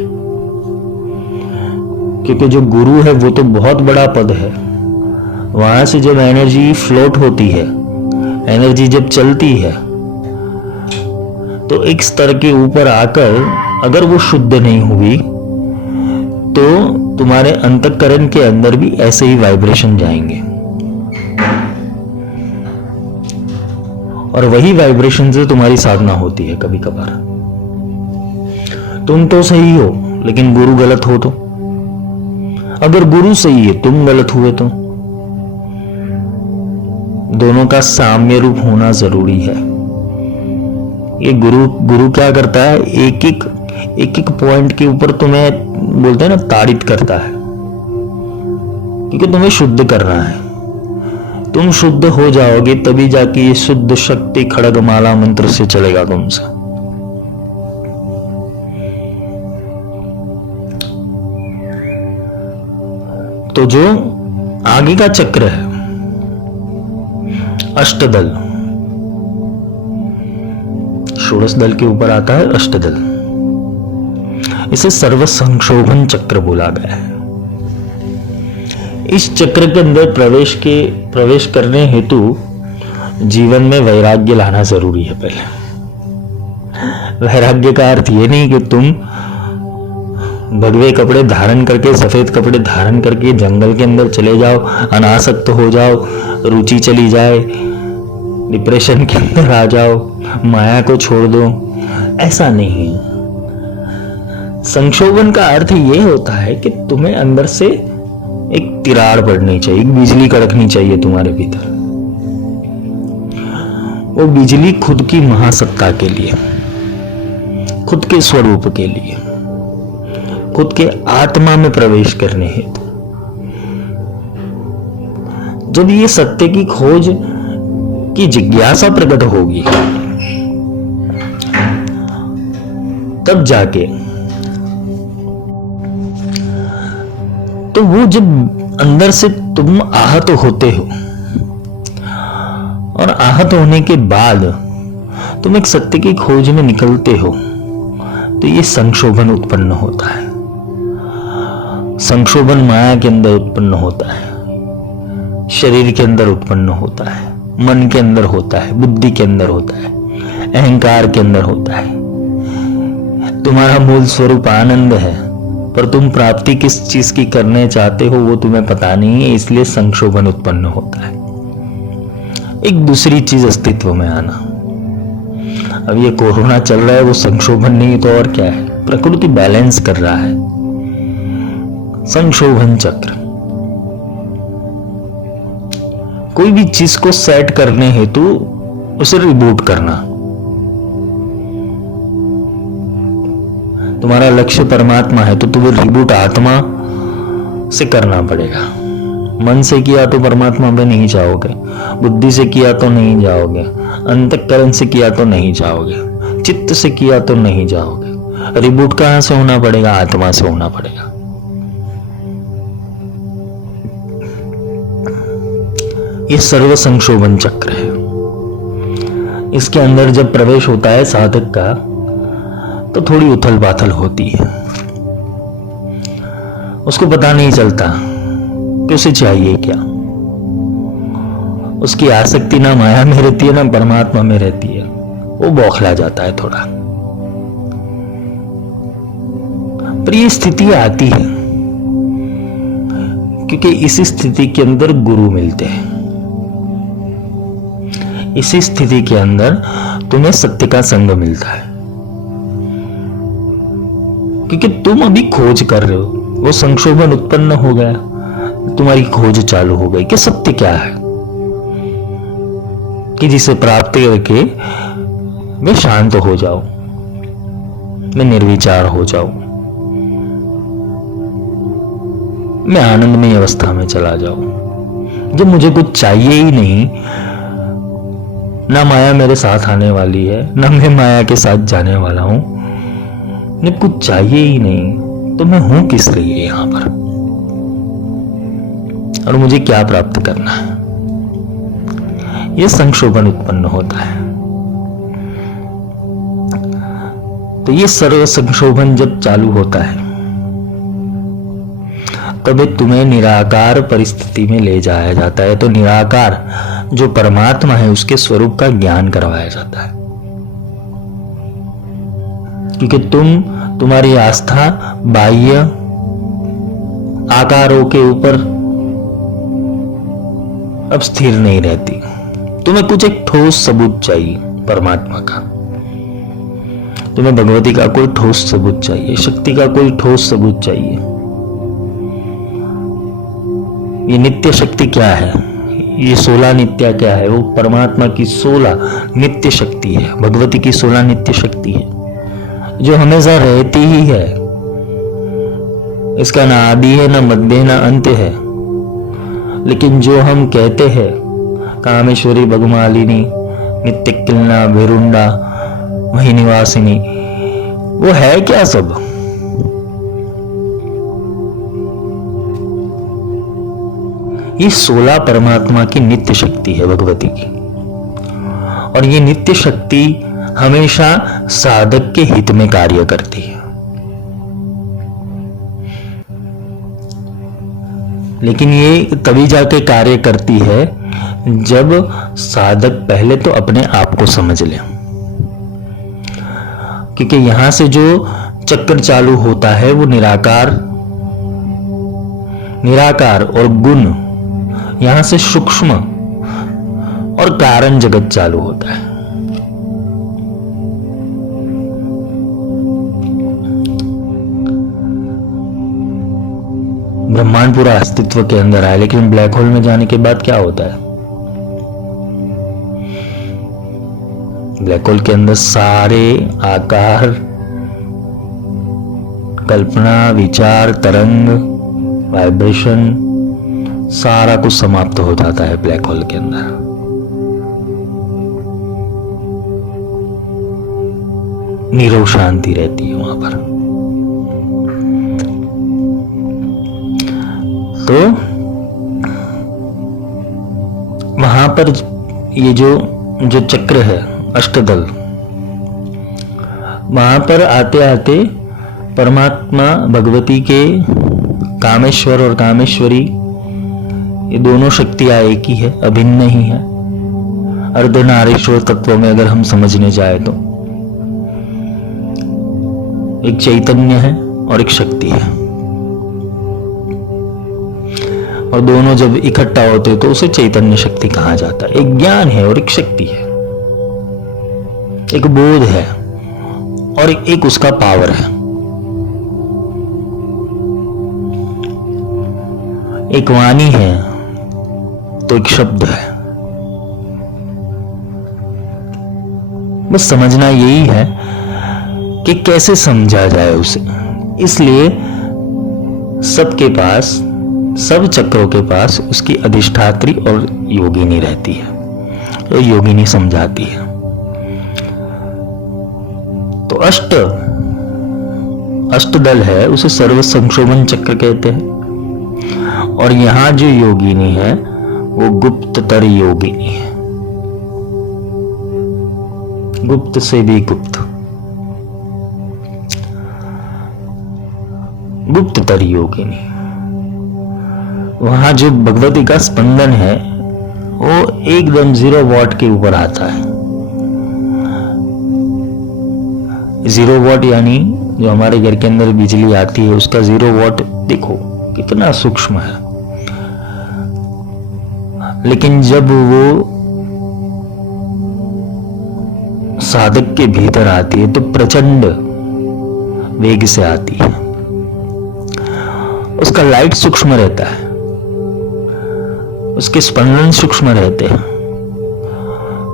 क्योंकि जो गुरु है वो तो बहुत बड़ा पद है। वहां से जब एनर्जी फ्लोट होती है, एनर्जी जब चलती है, तो एक स्तर के ऊपर आकर अगर वो शुद्ध नहीं हुई तो तुम्हारे अंतःकरण के अंदर भी ऐसे ही वाइब्रेशन जाएंगे, और वही वाइब्रेशन से तुम्हारी साधना होती है। कभी कभार तुम तो सही हो लेकिन गुरु गलत हो, तो अगर गुरु सही है तुम गलत हुए, तो दोनों का साम्य रूप होना जरूरी है। ये गुरु क्या करता है, एक एक पॉइंट के ऊपर तुम्हें बोलते हैं ना ताड़ित करता है, क्योंकि तुम्हें शुद्ध करना है। तुम शुद्ध हो जाओगे तभी जाके ये शुद्ध शक्ति खड़गमाला मंत्र से चलेगा तुमसे। तो जो आगे का चक्र है अष्टदल, षोडश दल के ऊपर आता है अष्टदल। इसे सर्व संक्षोभन चक्र बोला गया है। इस चक्र के अंदर प्रवेश करने हेतु जीवन में वैराग्य लाना जरूरी है। पहले वैराग्य का अर्थ ये नहीं कि तुम भगवे कपड़े धारण करके, सफेद कपड़े धारण करके जंगल के अंदर चले जाओ, अनासक्त हो जाओ, रुचि चली जाए, डिप्रेशन के अंदर आ जाओ, माया को छोड़ दो, ऐसा नहीं है। संक्षोभन का अर्थ ये होता है कि तुम्हें अंदर से एक तिराड़ पड़नी चाहिए, एक बिजली कड़कनी चाहिए तुम्हारे भीतर। वो बिजली खुद की महासत्ता के लिए, खुद के स्वरूप के लिए, खुद के आत्मा में प्रवेश करने हेतु। जब ये सत्य की खोज की जिज्ञासा प्रकट होगी, तब जाके तो वो जब अंदर से तुम आहत होते हो और आहत होने के बाद तुम एक सत्य की खोज में निकलते हो, तो ये संक्षोभन उत्पन्न होता है। संक्षोभन माया के अंदर उत्पन्न होता है, शरीर के अंदर उत्पन्न होता है, मन के अंदर होता है, बुद्धि के अंदर होता है, अहंकार के अंदर होता है। तुम्हारा मूल स्वरूप आनंद है, पर तुम प्राप्ति किस चीज की करने चाहते हो वो तुम्हें पता नहीं है, इसलिए संक्षोभन उत्पन्न होता है। एक दूसरी चीज अस्तित्व में आना। अब ये कोरोना चल रहा है, वो संक्षोभन नहीं तो और क्या है? प्रकृति बैलेंस कर रहा है। संक्षोभन चक्र। कोई भी चीज को सेट करने हेतु उसे रिबूट करना। तुम्हारा लक्ष्य परमात्मा है तो तुम्हें रिबूट आत्मा से करना पड़ेगा। मन से किया तो परमात्मा पे नहीं जाओगे, बुद्धि से किया तो नहीं जाओगे, अंतःकरण से किया तो नहीं जाओगे, चित्त से किया तो नहीं जाओगे। रिबूट कहां से होना पड़ेगा? आत्मा से होना पड़ेगा। ये सर्व संक्षोभन चक्र है। इसके अंदर जब प्रवेश होता है साधक का, तो थोड़ी उथल पाथल होती है। उसको पता नहीं चलता कि उसे चाहिए क्या। उसकी आसक्ति ना माया में रहती है ना परमात्मा में रहती है। वो बौखला जाता है थोड़ा। पर ये स्थिति आती है क्योंकि इसी स्थिति के अंदर गुरु मिलते हैं। इसी स्थिति के अंदर तुम्हें सत्य का संग मिलता है, क्योंकि तुम अभी खोज कर रहे हो। वो संक्षोभन उत्पन्न हो गया, तुम्हारी खोज चालू हो गई कि सत्य क्या है, कि जिसे प्राप्त करके मैं शांत हो जाऊं, मैं निर्विचार हो जाऊं, मैं आनंदमय अवस्था में चला जाऊं। जब मुझे कुछ चाहिए ही नहीं, ना माया मेरे साथ आने वाली है, ना मैं माया के साथ जाने वाला हूं, मुझे कुछ चाहिए ही नहीं, तो मैं हूं किस लिए यहां पर, और मुझे क्या प्राप्त करना है? यह संक्षोभन उत्पन्न होता है। तो ये सर्व संक्षोभन जब चालू होता है, तब तुम्हें निराकार परिस्थिति में ले जाया जाता है। तो निराकार जो परमात्मा है उसके स्वरूप का ज्ञान करवाया जाता है, क्योंकि तुम्हारी आस्था बाह्य आकारों के ऊपर अब स्थिर नहीं रहती। तुम्हें कुछ एक ठोस सबूत चाहिए परमात्मा का। तुम्हें भगवती का कोई ठोस सबूत चाहिए, शक्ति का कोई ठोस सबूत चाहिए। ये नित्य शक्ति क्या है? ये 16 नित्या क्या है? वो परमात्मा की 16 नित्य शक्ति है, भगवती की 16 नित्य शक्ति है, जो हमेशा रहती ही है। इसका ना आदि है, ना मध्य, ना अंत है। लेकिन जो हम कहते हैं कामेश्वरी भगमालिनी नित्य किलना भेरुंडा वही निवासिनी, वो है क्या सब? ये 16 परमात्मा की नित्य शक्ति है भगवती की, और ये नित्य शक्ति हमेशा साधक के हित में कार्य करती है। लेकिन ये तभी जाके कार्य करती है जब साधक पहले तो अपने आप को समझ ले, क्योंकि यहां से जो चक्र चालू होता है वो निराकार और गुण, यहां से सूक्ष्म और कारण जगत चालू होता है। ब्रह्मांड पूरा अस्तित्व के अंदर आए, लेकिन ब्लैक होल में जाने के बाद क्या होता है? ब्लैक होल के अंदर सारे आकार, कल्पना, विचार, तरंग, वाइब्रेशन, सारा कुछ समाप्त हो जाता है ब्लैक होल के अंदर। नीरव शांति रहती है वहां पर। तो वहां पर ये जो चक्र है अष्टदल, वहां पर आते आते परमात्मा भगवती के कामेश्वर और कामेश्वरी, ये दोनों शक्तियां एक ही है, अभिन्न ही है। अर्धनारीश्वर तत्व में अगर हम समझने जाए तो एक चैतन्य है और एक शक्ति है, और दोनों जब इकट्ठा होते तो उसे चैतन्य शक्ति कहा जाता है। एक ज्ञान है और एक शक्ति है, एक बोध है और एक उसका पावर है। एक वाणी है तो एक शब्द है। बस समझना यही है कि कैसे समझा जाए उसे। इसलिए सबके पास, सब चक्रों के पास उसकी अधिष्ठात्री और योगिनी रहती है, तो योगिनी समझाती है। तो अष्टदल है, उसे सर्व संक्षोभन चक्र कहते हैं। और यहां जो योगिनी है वो गुप्ततर योगिनी है, गुप्त से भी गुप्त, गुप्ततर योगिनी। वहां जो भगवती का स्पंदन है वो एकदम 0 वॉट के ऊपर आता है। 0 वॉट यानी जो हमारे घर के अंदर बिजली आती है उसका 0 वॉट देखो कितना सूक्ष्म है, लेकिन जब वो साधक के भीतर आती है तो प्रचंड वेग से आती है। उसका लाइट सूक्ष्म रहता है, उसके स्पंदन सूक्ष्म रहते हैं,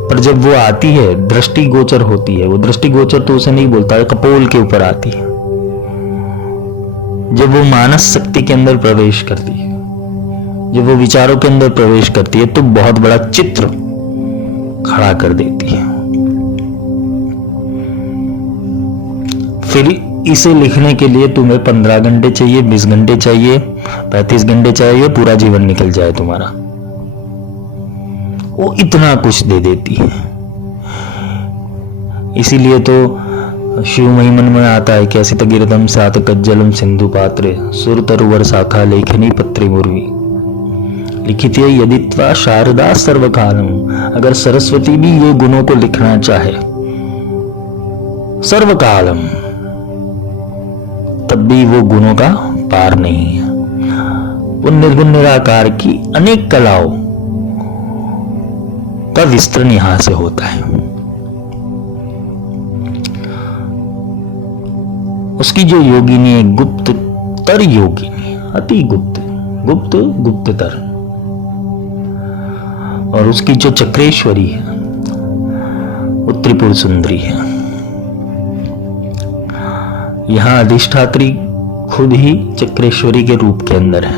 पर जब वो आती है दृष्टि गोचर होती है। वो दृष्टि गोचर तो उसे नहीं बोलता है, कपोल के ऊपर आती है। जब वो मानस शक्ति के अंदर प्रवेश करती है, जब वो विचारों के अंदर प्रवेश करती है तो बहुत बड़ा चित्र खड़ा कर देती है। फिर इसे लिखने के लिए तुम्हें 15 घंटे चाहिए, 20 घंटे चाहिए, 35 घंटे चाहिए, पूरा जीवन निकल जाए तुम्हारा। वो इतना कुछ दे देती है। इसीलिए तो शिव महिमन में आता है कि असित गिरदम सात कज्जलम सिंधु पात्रे सुर तरुवर शाखा लेखनी पत्रे मुर्वी लिखित यदित्वा शारदा सर्वकालम। अगर सरस्वती भी ये गुणों को लिखना चाहे सर्वकालम, तब भी वो गुणों का पार नहीं है। वो निर्गुण निराकार की अनेक कलाओं का विस्तरण यहां से होता है। उसकी जो योगिनी है गुप्ततर योगिनी, अति गुप्त, गुप्त गुप्ततर। और उसकी जो चक्रेश्वरी है वो त्रिपुर सुंदरी है। यहां अधिष्ठात्री खुद ही चक्रेश्वरी के रूप के अंदर है।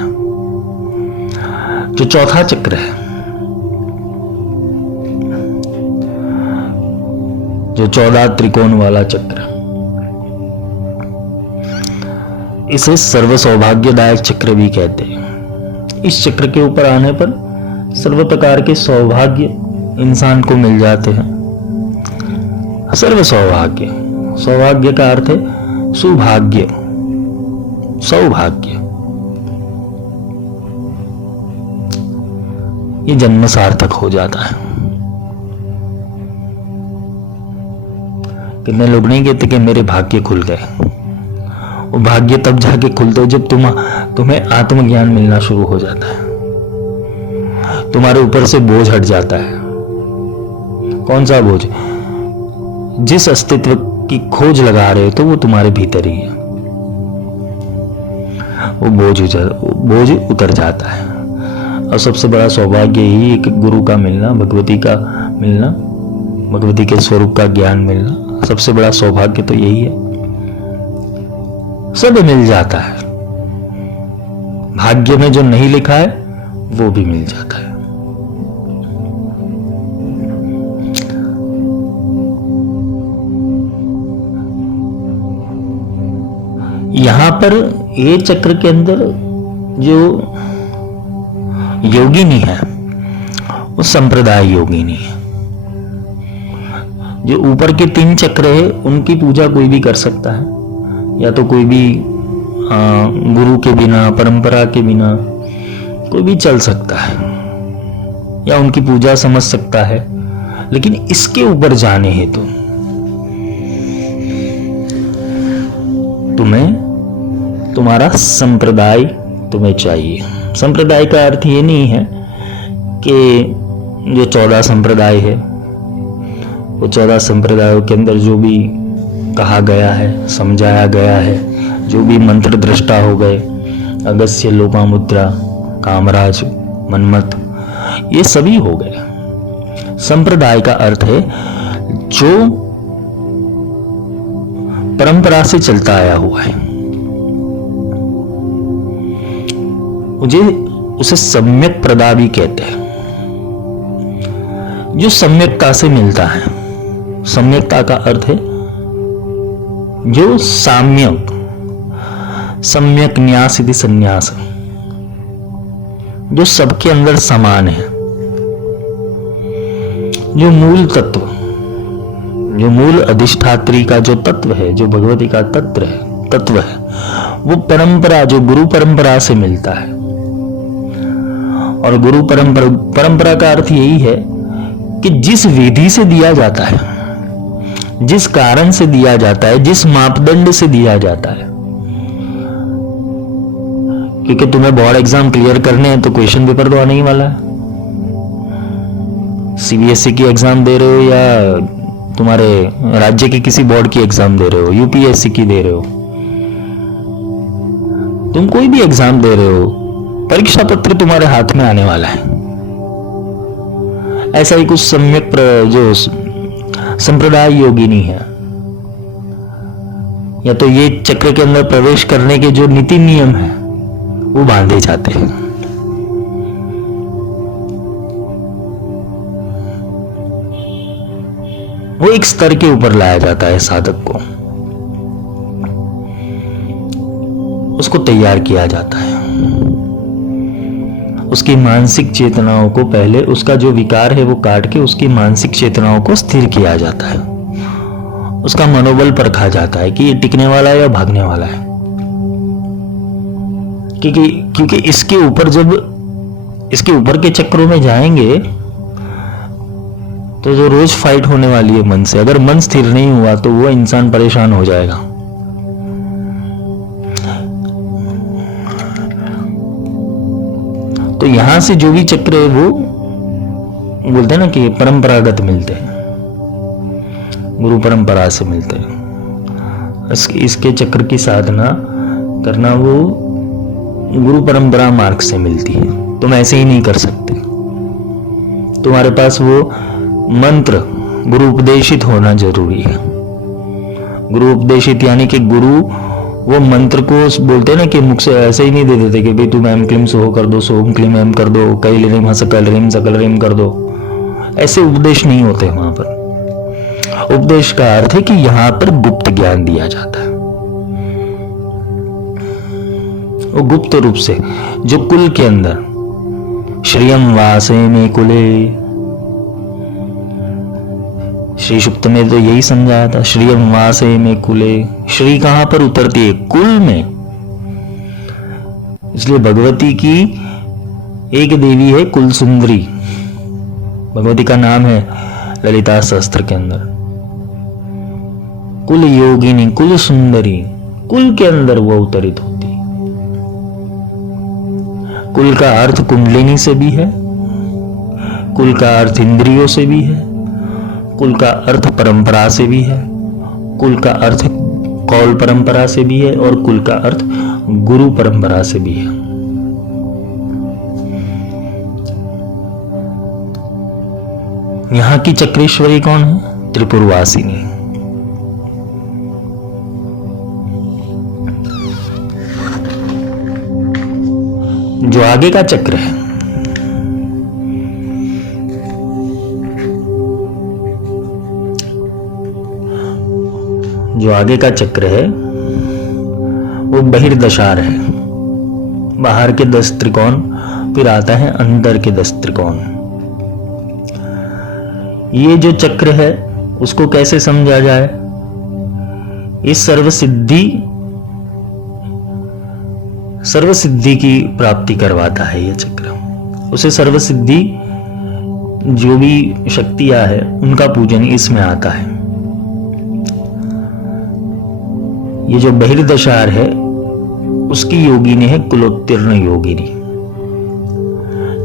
जो चौथा चक्र है, जो 14 त्रिकोण वाला चक्र, इसे सर्व सौभाग्यदायक चक्र भी कहते हैं। इस चक्र के ऊपर आने पर सर्व प्रकार के सौभाग्य इंसान को मिल जाते हैं। सर्व सौभाग्य, सौभाग्य का अर्थ है सौभाग्य, सौभाग्य। ये जन्म सार्थक हो जाता है। कितने लोग नहीं कहते कि मेरे भाग्य खुल गए। वो भाग्य तब जाके खुलते जब तुम्हें आत्मज्ञान मिलना शुरू हो जाता है, तुम्हारे ऊपर से बोझ हट जाता है। कौन सा बोझ? जिस अस्तित्व की खोज लगा रहे हो तो वो तुम्हारे भीतर ही है, वो बोझ उतर जाता है। और सबसे बड़ा सौभाग्य ही एक गुरु का मिलना, भगवती का मिलना, भगवती के स्वरूप का ज्ञान मिलना, सबसे बड़ा सौभाग्य तो यही है। सब मिल जाता है, भाग्य में जो नहीं लिखा है वो भी मिल जाता है। यहां पर ये चक्र के अंदर जो योगिनी है वो संप्रदाय योगिनी है। जो ऊपर के 3 चक्र है उनकी पूजा कोई भी कर सकता है, या तो कोई भी गुरु के बिना, परंपरा के बिना कोई भी चल सकता है, या उनकी पूजा समझ सकता है। लेकिन इसके ऊपर जाने हेतु तुम्हारा संप्रदाय तुम्हें चाहिए। संप्रदाय का अर्थ ये नहीं है कि जो 14 संप्रदाय है वो 14 संप्रदायों के अंदर जो भी कहा गया है, समझाया गया है, जो भी मंत्र दृष्टा हो गए, अगस्त्य, लोपामुद्रा, कामराज, मनमत, ये सभी हो गए। संप्रदाय का अर्थ है जो परंपरा से चलता आया हुआ है, मुझे उसे सम्यक प्रदा भी कहते हैं, जो सम्यकता से मिलता है। सम्यकता का अर्थ है जो सम्यक न्यास यदि संन्यास, जो सबके अंदर समान है, जो मूल तत्व, जो मूल अधिष्ठात्री का जो तत्व है, जो भगवती का तत्व है, वो परंपरा, जो गुरु परंपरा से मिलता है। और गुरु परंपरा का अर्थ यही है कि जिस विधि से दिया जाता है, जिस कारण से दिया जाता है, जिस मापदंड से दिया जाता है। क्योंकि तुम्हें बोर्ड एग्जाम क्लियर करने हैं तो क्वेश्चन पेपर तो आने ही वाला है। सीबीएसई की एग्जाम दे रहे हो या तुम्हारे राज्य के किसी बोर्ड की एग्जाम दे रहे हो, यूपीएससी की दे रहे हो, तुम कोई भी एग्जाम दे रहे हो, परीक्षा पत्र तुम्हारे हाथ में आने वाला है। ऐसा ही कुछ सम्यक जो संप्रदाय योगिनी है, या तो ये चक्र के अंदर प्रवेश करने के जो नीति नियम है वो बांधे जाते हैं। वो एक स्तर के ऊपर लाया जाता है साधक को, उसको तैयार किया जाता है। उसकी मानसिक चेतनाओं को पहले, उसका जो विकार है वो काट के उसकी मानसिक चेतनाओं को स्थिर किया जाता है। उसका मनोबल परखा जाता है कि ये टिकने वाला है या भागने वाला है। क्योंकि इसके ऊपर, जब इसके ऊपर के चक्रों में जाएंगे तो जो रोज फाइट होने वाली है मन से, अगर मन स्थिर नहीं हुआ तो वो इंसान परेशान हो जाएगा। तो यहां से जो भी चक्र है वो बोलते हैं ना कि परंपरागत मिलते हैं, गुरु परंपरा से मिलते हैं। इसके चक्र की साधना करना वो गुरु परंपरा मार्ग से मिलती है। तुम ऐसे ही नहीं कर सकते। तुम्हारे पास वो मंत्र गुरु उपदेशित होना जरूरी है। गुरु उपदेशित यानी कि गुरु वो मंत्र को बोलते हैं ना कि मुख से ऐसे ही नहीं दे देते कि भाई तुम एम क्लीम सोह कर दो, सोम क्लीम एम कर दो, कई रिम हसकल रिम सकल रिम कर दो। ऐसे उपदेश नहीं होते वहां पर। उपदेश का अर्थ है कि यहां पर गुप्त ज्ञान दिया जाता है। वो गुप्त रूप से, जो कुल के अंदर श्रियम वासे में कुले, श्री सुक्त में तो यही समझाया था, श्रियम वासे में कुले। श्री कहां पर उतरती है? कुल में। इसलिए भगवती की एक देवी है कुल सुंदरी, भगवती का नाम है ललिता सहस्त्र के अंदर। कुल योगिनी, कुल सुंदरी, कुल के अंदर वो अवतरित होती। कुल का अर्थ कुंडलिनी से भी है, कुल का अर्थ इंद्रियों से भी है, कुल का अर्थ परंपरा से भी है, कुल का अर्थ कौल परंपरा से भी है, और कुल का अर्थ गुरु परंपरा से भी है। यहां की चक्रेश्वरी कौन है? त्रिपुरवासिनी। जो आगे का चक्र है, जो आगे का चक्र है वो बहिर्दशार है। बाहर के 10 त्रिकोण, फिर आता है अंदर के 10 त्रिकोण। ये जो चक्र है उसको कैसे समझा जाए? इस सर्वसिद्धि की प्राप्ति करवाता है ये चक्र। उसे सर्वसिद्धि जो भी शक्तियां है उनका पूजन इसमें आता है। ये जो बहिर्दशार है उसकी योगिनी है कुलोत्तीर्ण योगिनी।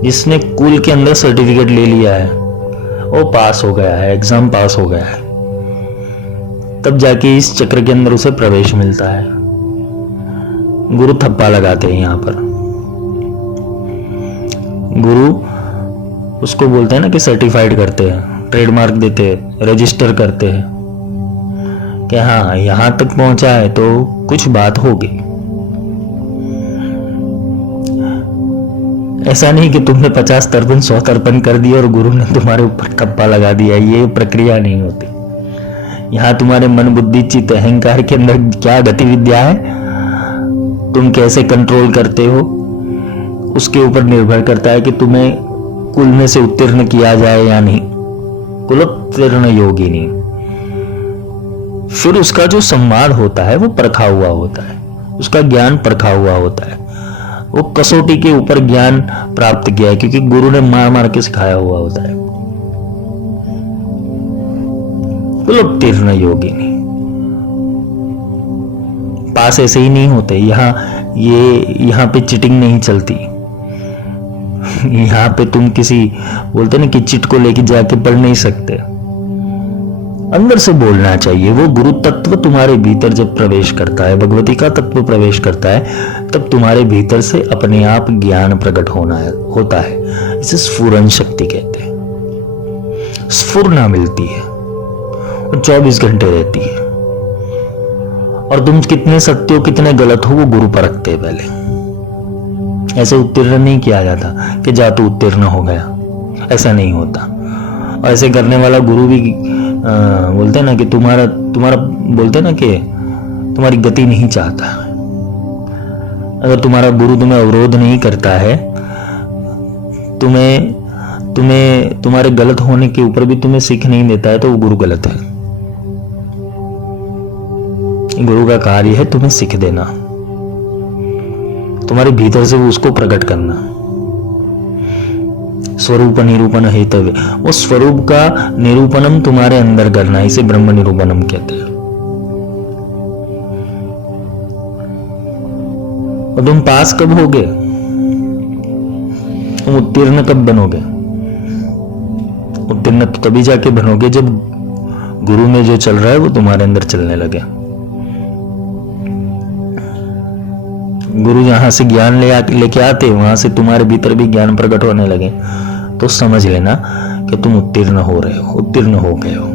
जिसने कुल के अंदर सर्टिफिकेट ले लिया है, वो पास हो गया है, एग्जाम पास हो गया है, तब जाके इस चक्र के अंदर उसे प्रवेश मिलता है। गुरु थप्पा लगाते हैं यहां पर। गुरु उसको बोलते हैं ना कि सर्टिफाइड करते हैं, ट्रेडमार्क देते हैं, रजिस्टर करते हैं कि हाँ यहां तक पहुंचा है तो कुछ बात होगी। ऐसा नहीं कि तुमने 50 तर्पण 100 तर्पण कर दिया और गुरु ने तुम्हारे ऊपर थप्पा लगा दिया, ये प्रक्रिया नहीं होती। यहां तुम्हारे मन बुद्धि चित्त अहंकार के अंदर क्या गतिविधियां है, तुम कैसे कंट्रोल करते हो, उसके ऊपर निर्भर करता है कि तुम्हें कुल में से उत्तीर्ण किया जाए या नहीं। कुलोत्तीर्ण योगिनी। फिर उसका जो संवाद होता है वो परखा हुआ होता है, उसका ज्ञान परखा हुआ होता है। वो कसौटी के ऊपर ज्ञान प्राप्त किया है, क्योंकि गुरु ने मार मार के सिखाया हुआ होता है। कुलोत्तीर्ण योगिनी। पास ऐसे ही नहीं होते। यहाँ पे चिटिंग नहीं चलती। यहाँ पे तुम किसी बोलते ना कि चिट को लेके जाके पढ़ नहीं सकते। अंदर से बोलना चाहिए। वो गुरु तत्व तुम्हारे भीतर जब प्रवेश करता है, भगवती का तत्व प्रवेश करता है, तब तुम्हारे भीतर से अपने आप ज्ञान प्रकट होता है। इसे स्फुरन शक्ति कहते हैं। स्फुरना मिलती है और 24 घंटे रहती है। और तुम कितने सत्य हो कितने गलत हो वो गुरु परखते हैं पहले। ऐसे उत्तीर्ण नहीं किया जाता कि जा तू उत्तीर्ण हो गया, ऐसा नहीं होता। और ऐसे करने वाला गुरु भी बोलते ना कि तुम्हारा बोलते ना कि तुम्हारी गति नहीं चाहता। अगर तुम्हारा गुरु तुम्हें अवरोध नहीं करता है, तुम्हें तुम्हारे गलत होने के ऊपर भी तुम्हें सीख नहीं देता है, तो वो गुरु गलत है। गुरु का कार्य है तुम्हें सीख देना, तुम्हारे भीतर से वो उसको प्रकट करना। स्वरूप निरूपण हेतव्य, वो स्वरूप का निरूपणम तुम्हारे अंदर करना, इसे ब्रह्म निरूपणम कहते हैं। और तुम पास कब होगे, तुम उत्तीर्ण कब बनोगे? उत्तीर्ण तो तभी जाके बनोगे जब गुरु में जो चल रहा है वो तुम्हारे अंदर चलने लगे। गुरु जहां से ज्ञान लेके आते वहां से तुम्हारे भीतर भी ज्ञान प्रकट होने लगे, तो समझ लेना कि तुम उत्तीर्ण हो रहे हो, उत्तीर्ण हो गए हो।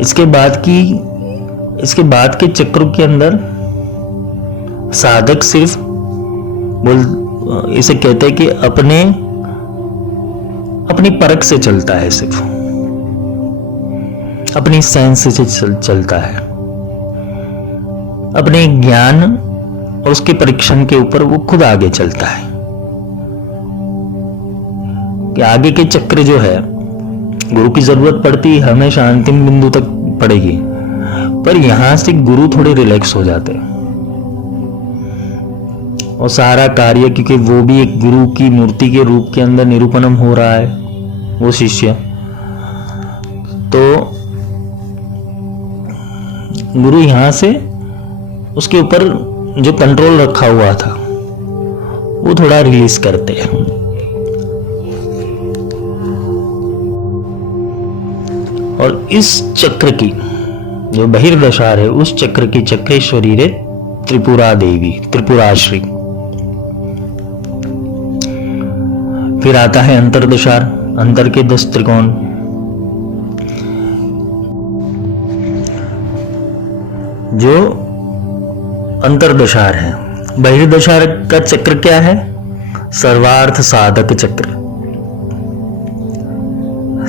इसके बाद के चक्रों के अंदर साधक सिर्फ इसे कहते हैं कि अपनी परख से चलता है, सिर्फ अपनी सेंस से चलता है। अपने ज्ञान और उसके परीक्षण के ऊपर वो खुद आगे चलता है। कि आगे के चक्र जो है गुरु की जरूरत पड़ती है हमेशा, अंतिम बिंदु तक पड़ेगी, पर यहां से गुरु थोड़े रिलैक्स हो जाते हैं। और सारा कार्य, क्योंकि वो भी एक गुरु की मूर्ति के रूप के अंदर निरूपणम हो रहा है, वो शिष्य, तो गुरु यहां से उसके ऊपर जो कंट्रोल रखा हुआ था वो थोड़ा रिलीज करते हैं। और इस चक्र की जो बहिर्दशार है, उस चक्र की चक्रेश्वरी रे त्रिपुरा देवी, त्रिपुराश्री। फिर आता है अंतरदशार, अंतर के 10 त्रिकोण। जो अंतरदशार है, बहिर्दशार का चक्र क्या है? सर्वार्थ साधक चक्र,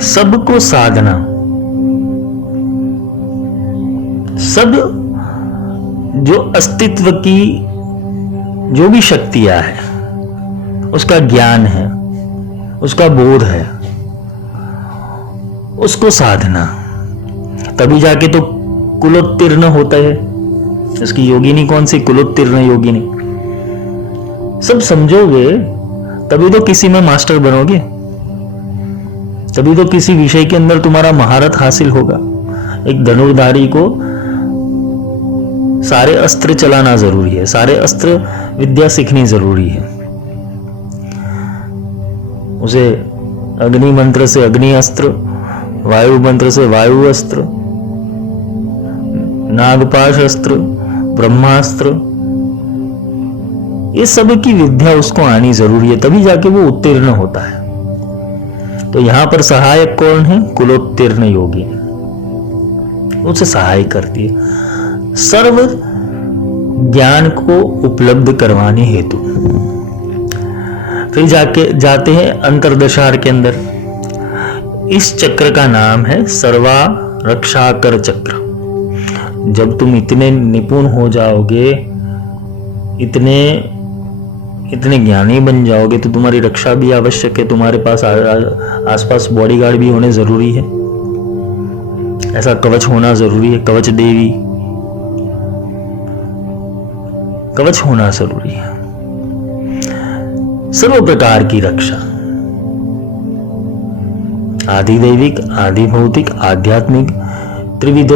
सबको साधना, सब जो अस्तित्व की जो भी शक्तियां है, उसका ज्ञान है, उसका बोध है, उसको साधना, तभी जाके तो कुलोत्तीर्ण होता है। इसकी योगिनी कौन सी? कुलोत्तीर्ण योगिनी। सब समझोगे तभी तो किसी में मास्टर बनोगे, तभी तो किसी विषय के अंदर तुम्हारा महारत हासिल होगा। एक धनुर्धारी को सारे अस्त्र चलाना जरूरी है, सारे अस्त्र विद्या सीखनी जरूरी है। उसे अग्नि मंत्र से अग्नि अस्त्र, वायु मंत्र से वायु अस्त्र, नागपाश अस्त्र, ब्रह्मास्त्र, ये सब की विद्या उसको आनी जरूरी है, तभी जाके वो उत्तीर्ण होता है। तो यहां पर सहायक कौन है? कुलोत्तीर्ण योगी, उसे सहाय करती है सर्व ज्ञान को उपलब्ध करवाने हेतु। फिर जाते हैं अंतरदशार के अंदर। इस चक्र का नाम है सर्वा रक्षाकर चक्र। जब तुम इतने निपुण हो जाओगे, इतने ज्ञानी बन जाओगे, तो तुम्हारी रक्षा भी आवश्यक है। तुम्हारे पास आसपास बॉडीगार्ड भी होने जरूरी है, ऐसा कवच होना जरूरी है। कवच देवी, कवच होना जरूरी है, सर्व प्रकार की रक्षा, आदि दैविक, आदि भौतिक, आध्यात्मिक, त्रिविध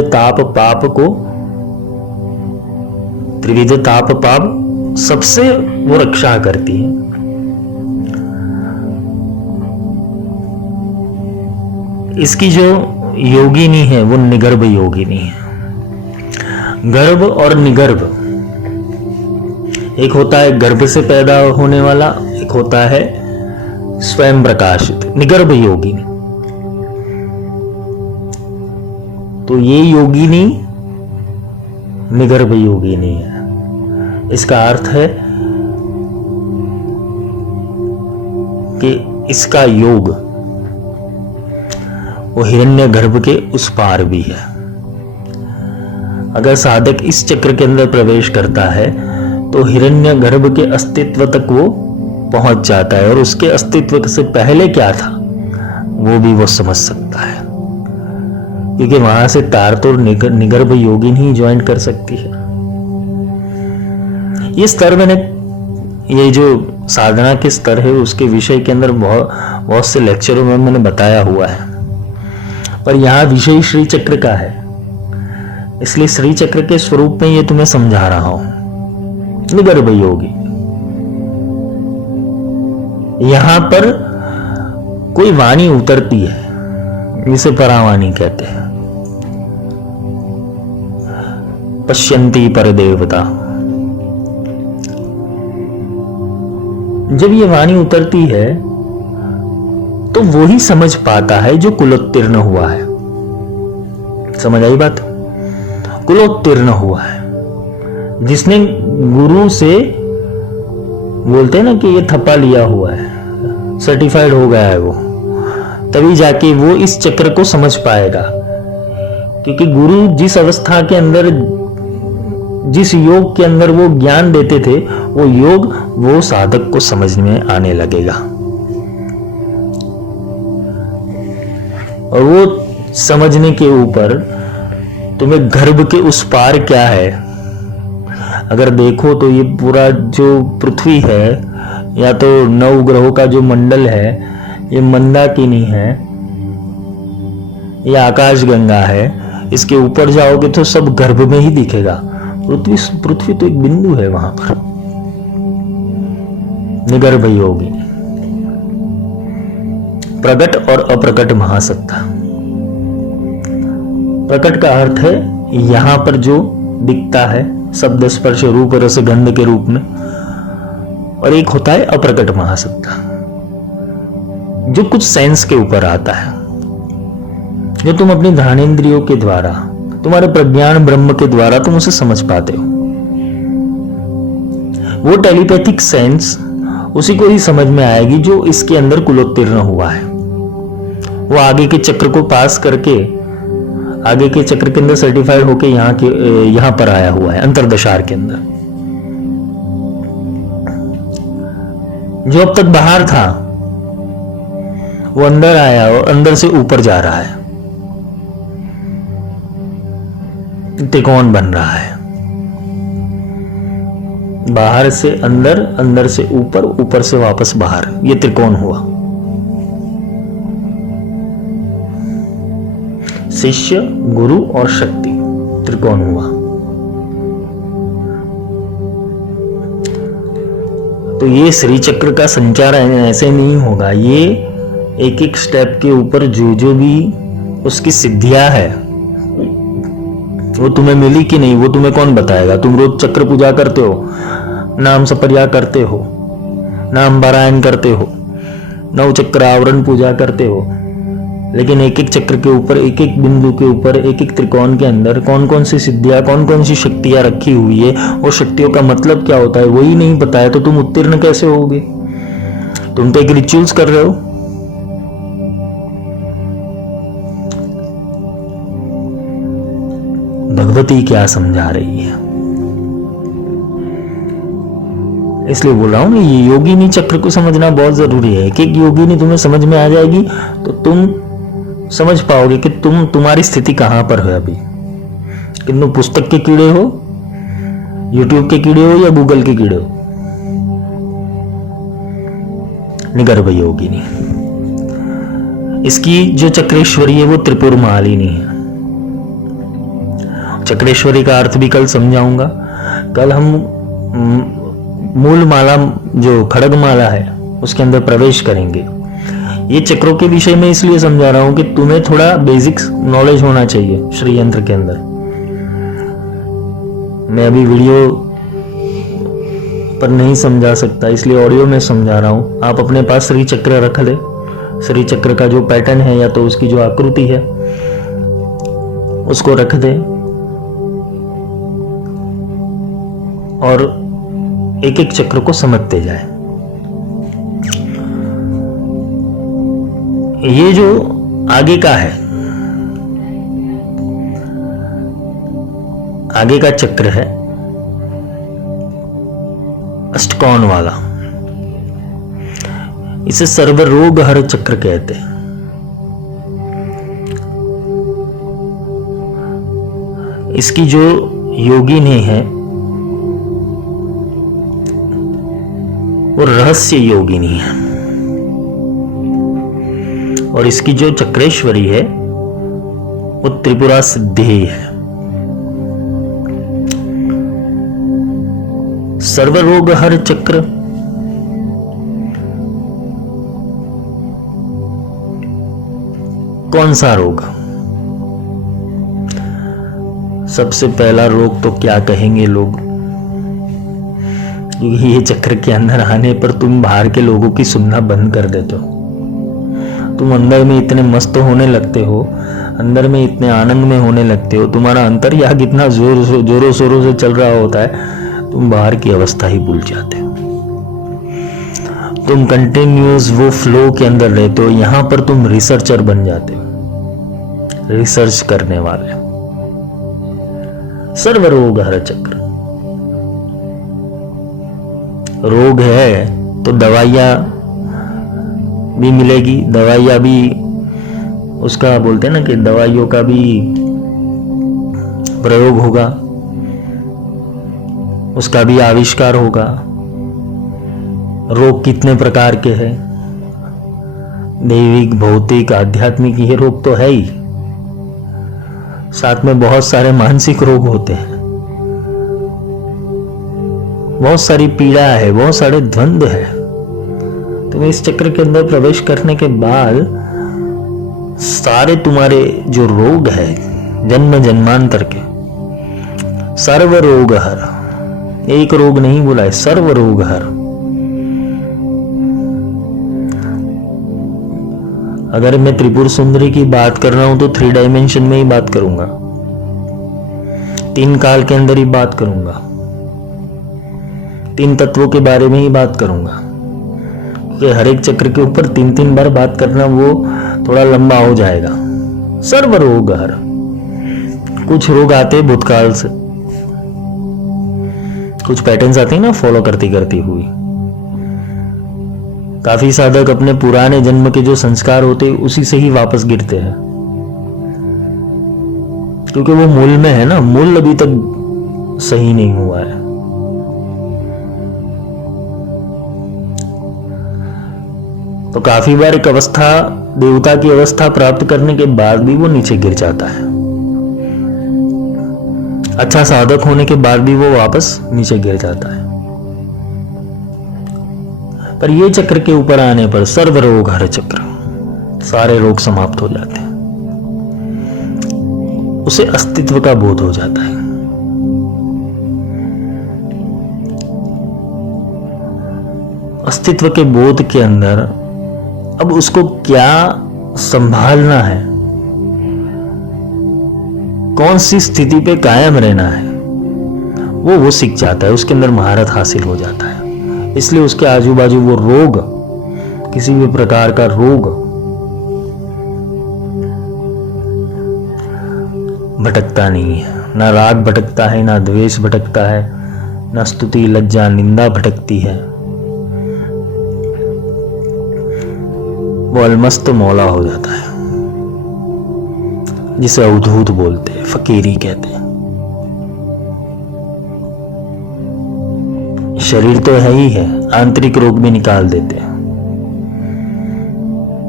ताप पाप सबसे वो रक्षा करती है। इसकी जो योगिनी है वो निगर्भ योगिनी है। गर्भ और निगर्भ, एक होता है गर्भ से पैदा होने वाला, एक होता है स्वयं प्रकाशित, निगर्भ योगिनी। तो ये योगिनी निगर्भ योगिनी है। इसका अर्थ है कि इसका योग वो हिरण्यगर्भ के उस पार भी है। अगर साधक इस चक्र के अंदर प्रवेश करता है तो हिरण्यगर्भ के अस्तित्व तक वो पहुंच जाता है, और उसके अस्तित्व से पहले क्या था वो भी वो समझ सकता है, क्योंकि वहां से तार तो निगर्भ योगिनी ही ज्वाइन कर सकती है। ये स्तर मैंने, ये जो साधना के स्तर है उसके विषय के अंदर बहुत से लेक्चरों में मैंने बताया हुआ है, पर यहां विषय श्री चक्र का है, इसलिए श्री चक्र के स्वरूप में ये तुम्हें समझा रहा हूं। निगर्भ योगी, यहां पर कोई वाणी उतरती है, इसे परावाणी कहते हैं। पश्यंती पर देवता, जब ये वाणी उतरती है तो वो ही समझ पाता है जो कुलोत्तीर्ण हुआ है। समझ आई बात? कुलोत्तीर्ण हुआ है, जिसने गुरु से, बोलते हैं ना कि ये थप्पा लिया हुआ है, सर्टिफाइड हो गया है वो, तभी जाके वो इस चक्र को समझ पाएगा। क्योंकि गुरु जिस अवस्था के अंदर, जिस योग के अंदर वो ज्ञान देते थे, वो योग वो साधक को समझ में आने लगेगा, और वो समझने के ऊपर तुम्हें गर्भ के उस पार क्या है, अगर देखो तो ये पूरा जो पृथ्वी है या तो 9 ग्रहों का जो मंडल है, ये मंदाकिनी है, ये आकाशगंगा है। इसके ऊपर जाओगे तो सब गर्भ में ही दिखेगा। पृथ्वी तो एक बिंदु है वहां पर। निगर्भ योगी, प्रकट और अप्रकट महासत्ता। प्रकट का अर्थ है यहां पर जो दिखता है शब्द स्पर्श रूप रस गंध के रूप में, और एक होता है अप्रकट महासत्ता जो कुछ सेंस के ऊपर आता है, जो तुम अपनी ध्यानेंद्रियों के द्वारा, तुम्हारे प्रज्ञान ब्रह्म के द्वारा तुम उसे समझ पाते हो। वो टेलीपैथिक सेंस उसी को ही समझ में आएगी जो इसके अंदर कुलोत्तीर्ण हुआ है। वो आगे के चक्र को पास करके, आगे के चक्र के अंदर सर्टिफाइड होके यहां पर आया हुआ है, अंतरदशार के अंदर। जो अब तक बाहर था वो अंदर आया और अंदर से ऊपर जा रहा है, त्रिकोण बन रहा है। बाहर से अंदर, अंदर से ऊपर, ऊपर से वापस बाहर, ये त्रिकोण हुआ। शिष्य, गुरु और शक्ति, त्रिकोण हुआ। तो ये श्री चक्र का संचार ऐसे नहीं होगा। ये एक एक स्टेप के ऊपर जो भी उसकी सिद्धियां है वो तुम्हें मिली कि नहीं, वो तुम्हें कौन बताएगा। तुम रोज चक्र पूजा करते हो, नाम सपर्या करते हो, नाम पारायण करते हो, 9 चक्र आवरण पूजा करते हो, लेकिन एक एक चक्र के ऊपर, एक एक बिंदु के ऊपर, एक एक त्रिकोण के अंदर कौन कौन सी सिद्धियां, कौन कौन सी शक्तियां रखी हुई है, और शक्तियों का मतलब क्या होता है वही नहीं पता है, तो तुम उत्तीर्ण कैसे होगे। तुम तो एक रिचुअल्स कर रहे हो। भगवती क्या समझा रही है, इसलिए बोल रहा हूं ये योगिनी चक्र को समझना बहुत जरूरी है। एक एक योगिनी तुम्हें समझ में आ जाएगी तो तुम समझ पाओगे कि तुम्हारी स्थिति कहां पर है अभी। कि तुम पुस्तक के कीड़े हो, यूट्यूब के कीड़े हो, या गूगल के कीड़े हो। निगर्भ योगिनी, इसकी जो चक्रेश्वरी है वो त्रिपुर मालिनी है। चक्रेश्वरी का अर्थ भी कल समझाऊंगा। कल हम मूल माला, जो खड़ग माला है, उसके अंदर प्रवेश करेंगे। ये चक्रों के विषय में इसलिए समझा रहा हूं कि तुम्हें थोड़ा बेसिक नॉलेज होना चाहिए श्री यंत्र के अंदर। मैं अभी वीडियो पर नहीं समझा सकता, इसलिए ऑडियो में समझा रहा हूं। आप अपने पास श्री चक्र रख ले। श्री चक्र का जो पैटर्न है या तो उसकी जो आकृति है उसको रख दे, और एक एक चक्र को समझते जाए। ये जो आगे का है, आगे का चक्र है अष्टकोण वाला, इसे सर्व रोग हर चक्र कहते हैं। इसकी जो योगिनी है वो रहस्य योगिनी है, और इसकी जो चक्रेश्वरी है वो त्रिपुरा सिद्धि है। सर्वरोग हर चक्र, कौन सा रोग? सबसे पहला रोग तो क्या कहेंगे लोग, क्योंकि ये चक्र के अंदर आने पर तुम बाहर के लोगों की सुनना बंद कर देते हो। तुम अंदर में इतने मस्त होने लगते हो, अंदर में इतने आनंद में होने लगते हो, तुम्हारा अंतर्याग इतना जोरों शोरों से चल रहा होता है, तुम बाहर की अवस्था ही भूल जाते हो। तुम कंटिन्यूस वो फ्लो के अंदर रहते हो। यहां पर तुम रिसर्चर बन जाते हो, रिसर्च करने वाले। सर्वरोग हर चक्र, रोग है तो दवाइयां भी मिलेगी, दवाइयां भी, उसका बोलते हैं ना कि दवाइयों का भी प्रयोग होगा। उसका भी आविष्कार होगा। रोग कितने प्रकार के हैं, दैविक, भौतिक, आध्यात्मिक, ये रोग तो है ही, साथ में बहुत सारे मानसिक रोग होते हैं, बहुत सारी पीड़ा है, बहुत सारे द्वंद्व है। तो इस चक्र के अंदर प्रवेश करने के बाद सारे तुम्हारे जो रोग है जन्म जन्मांतर के, सर्व रोग हर, एक रोग नहीं बोला है, सर्व रोग हर। अगर मैं त्रिपुर सुंदरी की बात कर रहा हूं तो 3 डायमेंशन में ही बात करूंगा, 3 काल के अंदर ही बात करूंगा, 3 तत्वों के बारे में ही बात करूंगा, क्योंकि हर एक चक्र के ऊपर 3-3 बार बात करना वो थोड़ा लंबा हो जाएगा। सर्व रोग हर, कुछ रोग आते हैं भूतकाल से, कुछ पैटर्न्स आते हैं ना फॉलो करती करती हुई। काफी साधक अपने पुराने जन्म के जो संस्कार होते हैं उसी से ही वापस गिरते हैं, क्योंकि वो मूल में है ना, मूल अभी तक सही नहीं हुआ है। तो काफी बार एक अवस्था, देवता की अवस्था प्राप्त करने के बाद भी वो नीचे गिर जाता है, अच्छा साधक होने के बाद भी वो वापस नीचे गिर जाता है। पर ये चक्र के ऊपर आने पर सर्व रोग हर चक्र, सारे रोग समाप्त हो जाते हैं, उसे अस्तित्व का बोध हो जाता है। अस्तित्व के बोध के अंदर अब उसको क्या संभालना है, कौन सी स्थिति पे कायम रहना है, वो सीख जाता है, उसके अंदर महारत हासिल हो जाता है। इसलिए उसके आजू बाजू वो रोग, किसी भी प्रकार का रोग भटकता नहीं है, ना राग भटकता है, ना द्वेष भटकता है, ना स्तुति लज्जा निंदा भटकती है। वो अलमस्त मौला हो जाता है, जिसे अवधूत बोलते हैं, फकीरी कहते हैं। शरीर तो है ही है, आंतरिक रोग भी निकाल देते हैं,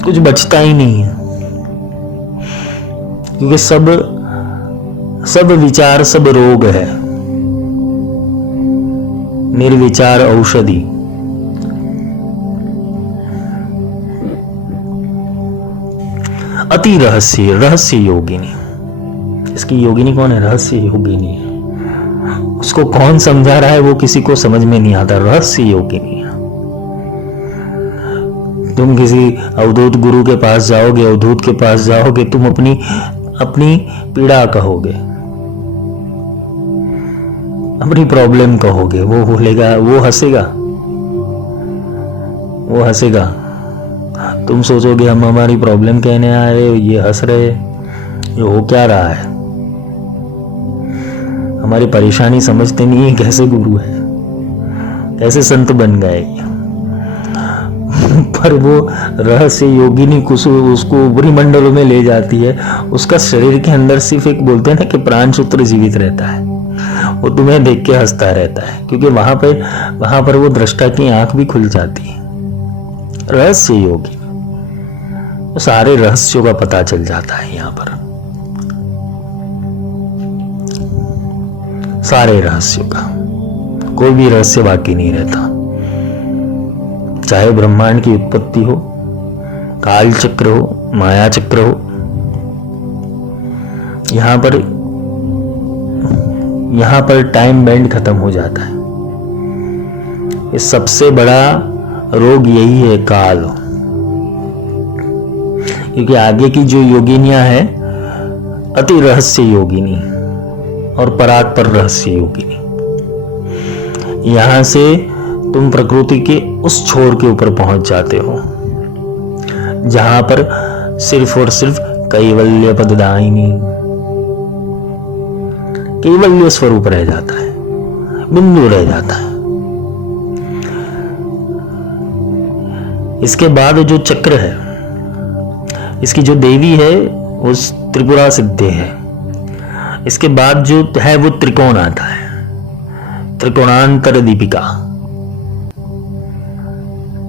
कुछ बचता ही नहीं है, क्योंकि सब विचार सब रोग है। निर्विचार औषधि, अति रहस्य योगिनी। इसकी योगिनी कौन है? रहस्य योगिनी है। उसको कौन समझा रहा है वो किसी को समझ में नहीं आता। रहस्य योगिनी। तुम किसी अवधूत गुरु के पास जाओगे, अवधूत के पास जाओगे, तुम अपनी पीड़ा कहोगे, अपनी प्रॉब्लम कहोगे, वो बोलेगा, वो हंसेगा। तुम सोचोगे हम हमारी प्रॉब्लम कहने आ रहे, ये हंस रहे, ये हो क्या रहा है, हमारी परेशानी समझते नहीं है, कैसे गुरु है, कैसे संत बन गए। पर वो रहस्य योगिनी उसको बुरी मंडलों में ले जाती है। उसका शरीर के अंदर सिर्फ एक बोलते हैं ना कि प्राण सूत्र जीवित रहता है, वो तुम्हें देख के हंसता रहता है, क्योंकि वहां पर वो दृष्टा की आंख भी खुल जाती है। रहस्य योगी, तो सारे रहस्यों का पता चल जाता है यहाँ पर, सारे रहस्यों का, कोई भी रहस्य बाकी नहीं रहता। चाहे ब्रह्मांड की उत्पत्ति हो, काल चक्र हो, माया चक्र हो, यहां पर टाइम बैंड खत्म हो जाता है। ये सबसे बड़ा रोग यही है, काल। क्योंकि आगे की जो योगिनियां हैं, अति रहस्य योगिनी और परात्पर रहस्य योगिनी, यहां से तुम प्रकृति के उस छोर के ऊपर पहुंच जाते हो जहां पर सिर्फ और सिर्फ कैवल्य पददायिनी, कैवल्य स्वरूप रह जाता है, बिंदु रह जाता है। इसके बाद जो चक्र है, इसकी जो देवी है वो त्रिपुरा सिद्धि है। इसके बाद जो है वो त्रिकोण आता है, त्रिकोणांतर दीपिका,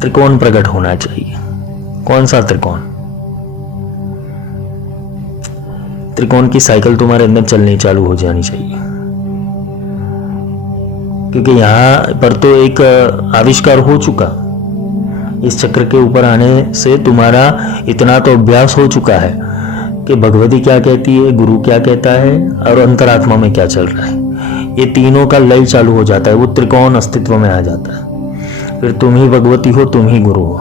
त्रिकोण प्रकट होना चाहिए। कौन सा त्रिकोण? त्रिकोण की साइकिल तुम्हारे अंदर चलनी चालू हो जानी चाहिए, क्योंकि यहां पर तो एक आविष्कार हो चुका। इस चक्र के ऊपर आने से तुम्हारा इतना तो अभ्यास हो चुका है कि भगवती क्या कहती है, गुरु क्या कहता है और अंतरात्मा में क्या चल रहा है, ये तीनों का लय चालू हो जाता है। वो त्रिकोण अस्तित्व में आ जाता है। फिर तुम ही भगवती हो, तुम ही गुरु हो।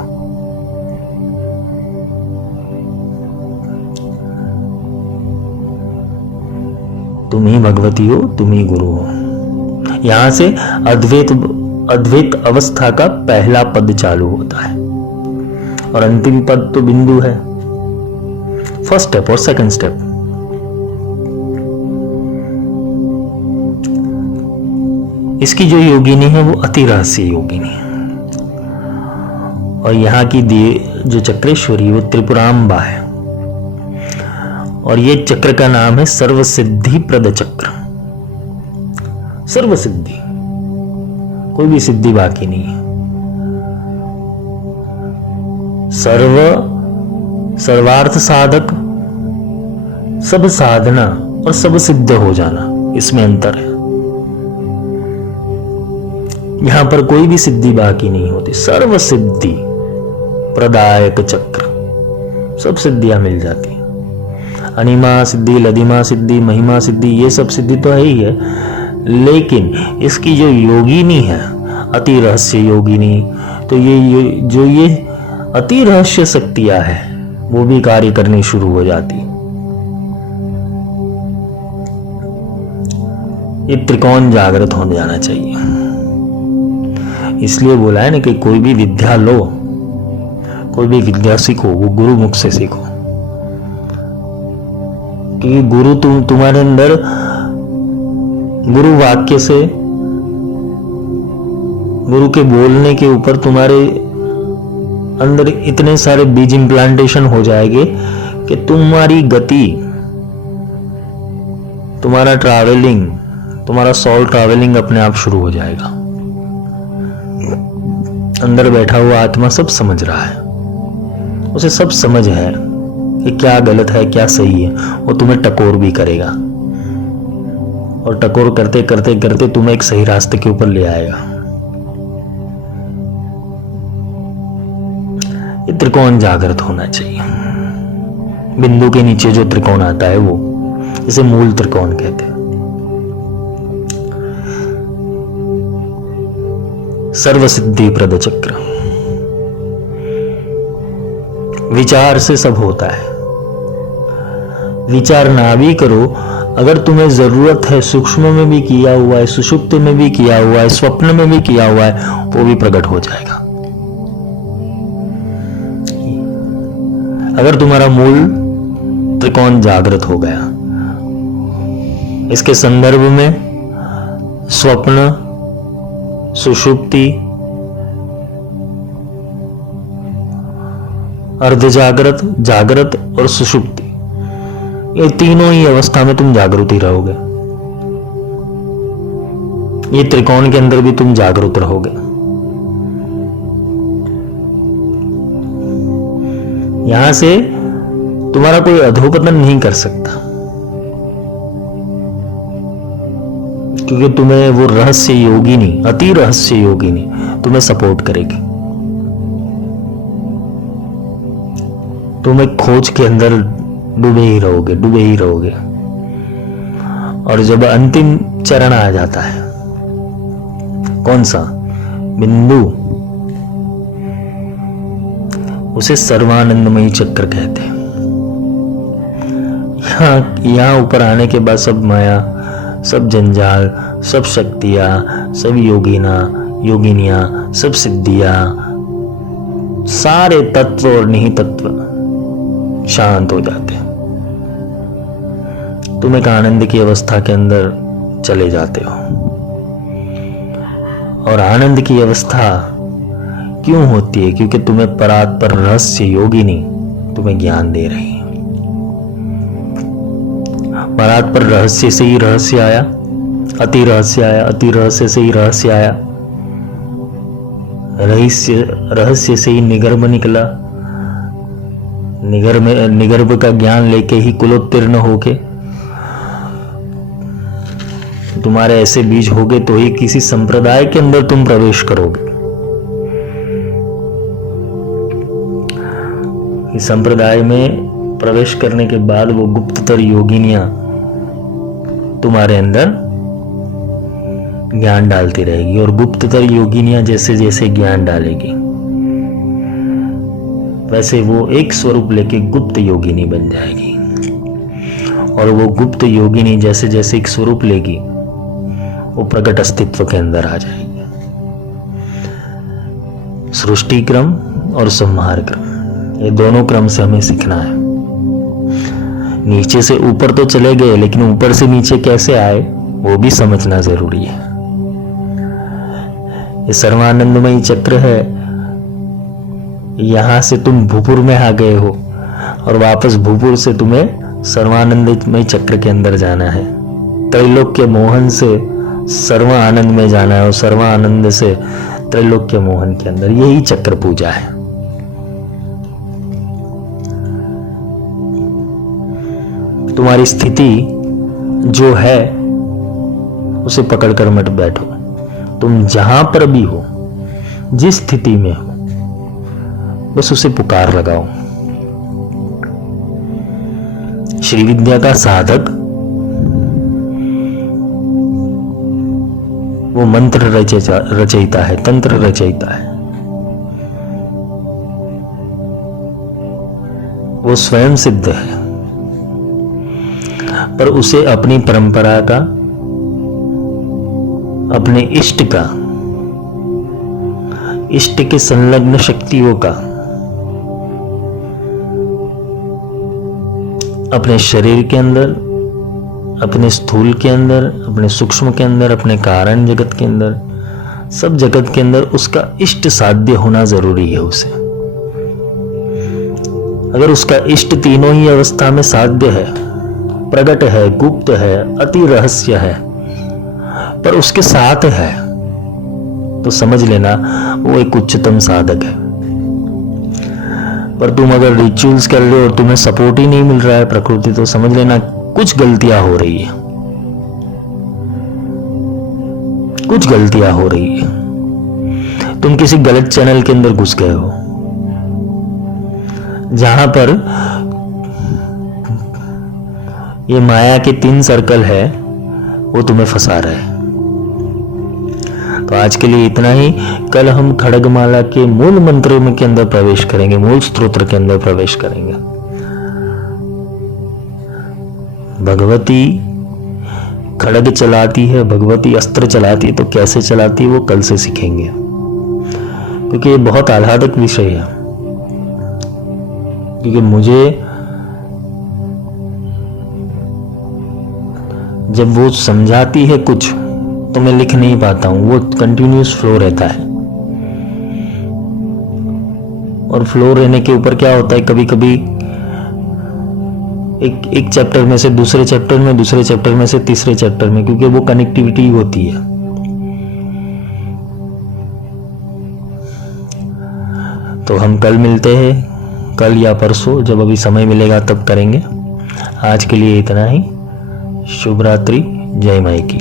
तुम ही भगवती हो, तुम ही गुरु हो। यहां से अद्वैत अवस्था का पहला पद चालू होता है और अंतिम पद तो बिंदु है, फर्स्ट स्टेप और सेकंड स्टेप। इसकी जो योगिनी है वो अति रहस्य योगिनी है, और यहां की जो चक्रेश्वरी वो त्रिपुरांबा है, और ये चक्र का नाम है सर्वसिद्धि प्रद चक्र। सर्वसिद्धि, कोई भी सिद्धि बाकी नहीं है। सर्वार्थ साधक, सब साधना और सब सिद्ध हो जाना, इसमें अंतर है। यहां पर कोई भी सिद्धि बाकी नहीं होती। सर्व सिद्धि प्रदायक चक्र, सब सिद्धियां मिल जाती हैं। अनिमा सिद्धि, लदिमा सिद्धि, महिमा सिद्धि, ये सब सिद्धि तो है ही है, लेकिन इसकी जो योगिनी है अति रहस्य योगिनी, तो ये अति रहस्य शक्तियां है वो भी कार्य करनी शुरू हो जाती। ये त्रिकोण जागृत हो जाना चाहिए। इसलिए बोला है ना कि कोई भी विद्या लो, कोई भी विद्या सीखो, वो गुरु मुख से सीखो, क्योंकि गुरु तुम्हारे अंदर गुरु वाक्य से, गुरु के बोलने के ऊपर तुम्हारे अंदर इतने सारे बीज इम्प्लांटेशन हो जाएंगे कि तुम्हारी गति, तुम्हारा ट्रैवलिंग, तुम्हारा सोल ट्रैवलिंग अपने आप शुरू हो जाएगा। अंदर बैठा हुआ आत्मा सब समझ रहा है, उसे सब समझ है कि क्या गलत है क्या सही है। वो तुम्हें टकोर भी करेगा, और टकोर करते करते करते तुम्हें एक सही रास्ते के ऊपर ले आएगा। ये त्रिकोण जागृत होना चाहिए। बिंदु के नीचे जो त्रिकोण आता है वो, इसे मूल त्रिकोण कहते हैं। सर्वसिद्धि प्रद चक्र। विचार से सब होता है, विचार ना भी करो, अगर तुम्हें जरूरत है, सूक्ष्म में भी किया हुआ है, सुषुप्त में भी किया हुआ है, स्वप्न में भी किया हुआ है, वो भी प्रकट हो जाएगा। अगर तुम्हारा मूल त्रिकोण जागृत हो गया, इसके संदर्भ में स्वप्न, सुषुप्ति, अर्ध जागृत, जागृत और सुषुप्ति, ये तीनों ही अवस्था में तुम जागृत ही रहोगे। ये त्रिकोण के अंदर भी तुम जागृत रहोगे। यहां से तुम्हारा कोई अधोपतन नहीं कर सकता, क्योंकि तुम्हें वो रहस्य योगिनी, अति रहस्य योगिनी तुम्हें सपोर्ट करेगी। तुम एक खोज के अंदर डूबे ही रहोगे, डूबे ही रहोगे। और जब अंतिम चरण आ जाता है, कौन सा? बिंदु, उसे सर्वानंदमयी चक्र कहते हैं। यहां ऊपर आने के बाद सब माया, सब जंजाल, सब शक्तियां, सब योगिनियां, सब सिद्धियां, सारे तत्व और निहित तत्व शांत हो जाते हैं। तुम एक आनंद की अवस्था के अंदर चले जाते हो। और आनंद की अवस्था क्यों होती है? क्योंकि तुम्हें परात्पर रहस्य योगिनी तुम्हें ज्ञान दे रही है। परात्पर रहस्य से ही रहस्य आया, अति रहस्य आया, अति रहस्य से ही रहस्य आया, रहस्य से ही निगर्भ निकला, निगर्भ का ज्ञान लेके ही कुलोत्तीर्ण होके तुम्हारे ऐसे बीज होगे तो ही किसी संप्रदाय के अंदर तुम प्रवेश करोगे। इस संप्रदाय में प्रवेश करने के बाद वो गुप्ततर योगिनियां तुम्हारे अंदर ज्ञान डालती रहेगी, और गुप्ततर योगिनियां जैसे जैसे ज्ञान डालेगी वैसे वो एक स्वरूप लेके गुप्त योगिनी बन जाएगी, और वो गुप्त योगिनी जैसे जैसे एक स्वरूप लेगी वो प्रकट अस्तित्व के अंदर आ जाएगी। सृष्टि क्रम और संहार क्रम, ये दोनों क्रम से हमें सीखना है। नीचे से ऊपर तो चले गए, लेकिन ऊपर से नीचे कैसे आए वो भी समझना जरूरी है। ये सर्वानंदमयी चक्र है, यहां से तुम भूपुर में आ गए हो और वापस भूपुर से तुम्हें सर्वानंदमय चक्र के अंदर जाना है। त्रैलोक्य मोहन से सर्व आनंद में जाना है, और सर्व आनंद से त्रैलोक्य मोहन के अंदर, यही चक्र पूजा है। तुम्हारी स्थिति जो है उसे पकड़कर मत बैठो। तुम जहां पर भी हो, जिस स्थिति में हो, बस उसे पुकार लगाओ। श्री विद्या का साधक वो मंत्र रचयिता है, तंत्र रचयिता है। वो स्वयं सिद्ध है, पर उसे अपनी परंपरा का, अपने इष्ट का, इष्ट के संलग्न शक्तियों का, अपने शरीर के अंदर, अपने स्थूल के अंदर, अपने सूक्ष्म के अंदर, अपने कारण जगत के अंदर, सब जगत के अंदर उसका इष्ट साध्य होना जरूरी है उसे। अगर उसका इष्ट तीनों ही अवस्था में साध्य है, प्रकट है, गुप्त है, अति रहस्य है, पर उसके साथ है, तो समझ लेना वो एक उच्चतम साधक है। पर तुम अगर रिचुअल्स कर रहे हो और तुम्हें सपोर्ट ही नहीं मिल रहा है प्रकृति, तो समझ लेना कुछ गलतियां हो रही है, कुछ गलतियां हो रही है। तुम किसी गलत चैनल के अंदर घुस गए हो, जहां पर ये माया के 3 सर्कल है, वो तुम्हें फंसा रहा है। तो आज के लिए इतना ही। कल हम खड्गमाला के मूल मंत्रों में के अंदर प्रवेश करेंगे, मूल स्तोत्र के अंदर प्रवेश करेंगे। भगवती खड्ग चलाती है, भगवती अस्त्र चलाती है, तो कैसे चलाती है वो कल से सीखेंगे, क्योंकि ये बहुत आह्लादक विषय है। क्योंकि मुझे जब वो समझाती है कुछ, तो मैं लिख नहीं पाता हूं, वो कंटिन्यूस फ्लो रहता है। और फ्लो रहने के ऊपर क्या होता है, कभी कभी एक चैप्टर में से दूसरे चैप्टर में, दूसरे चैप्टर में से तीसरे चैप्टर में, क्योंकि वो कनेक्टिविटी होती है। तो हम कल मिलते हैं, कल या परसों, जब अभी समय मिलेगा तब करेंगे। आज के लिए इतना ही। शुभ रात्रि, जय माई की।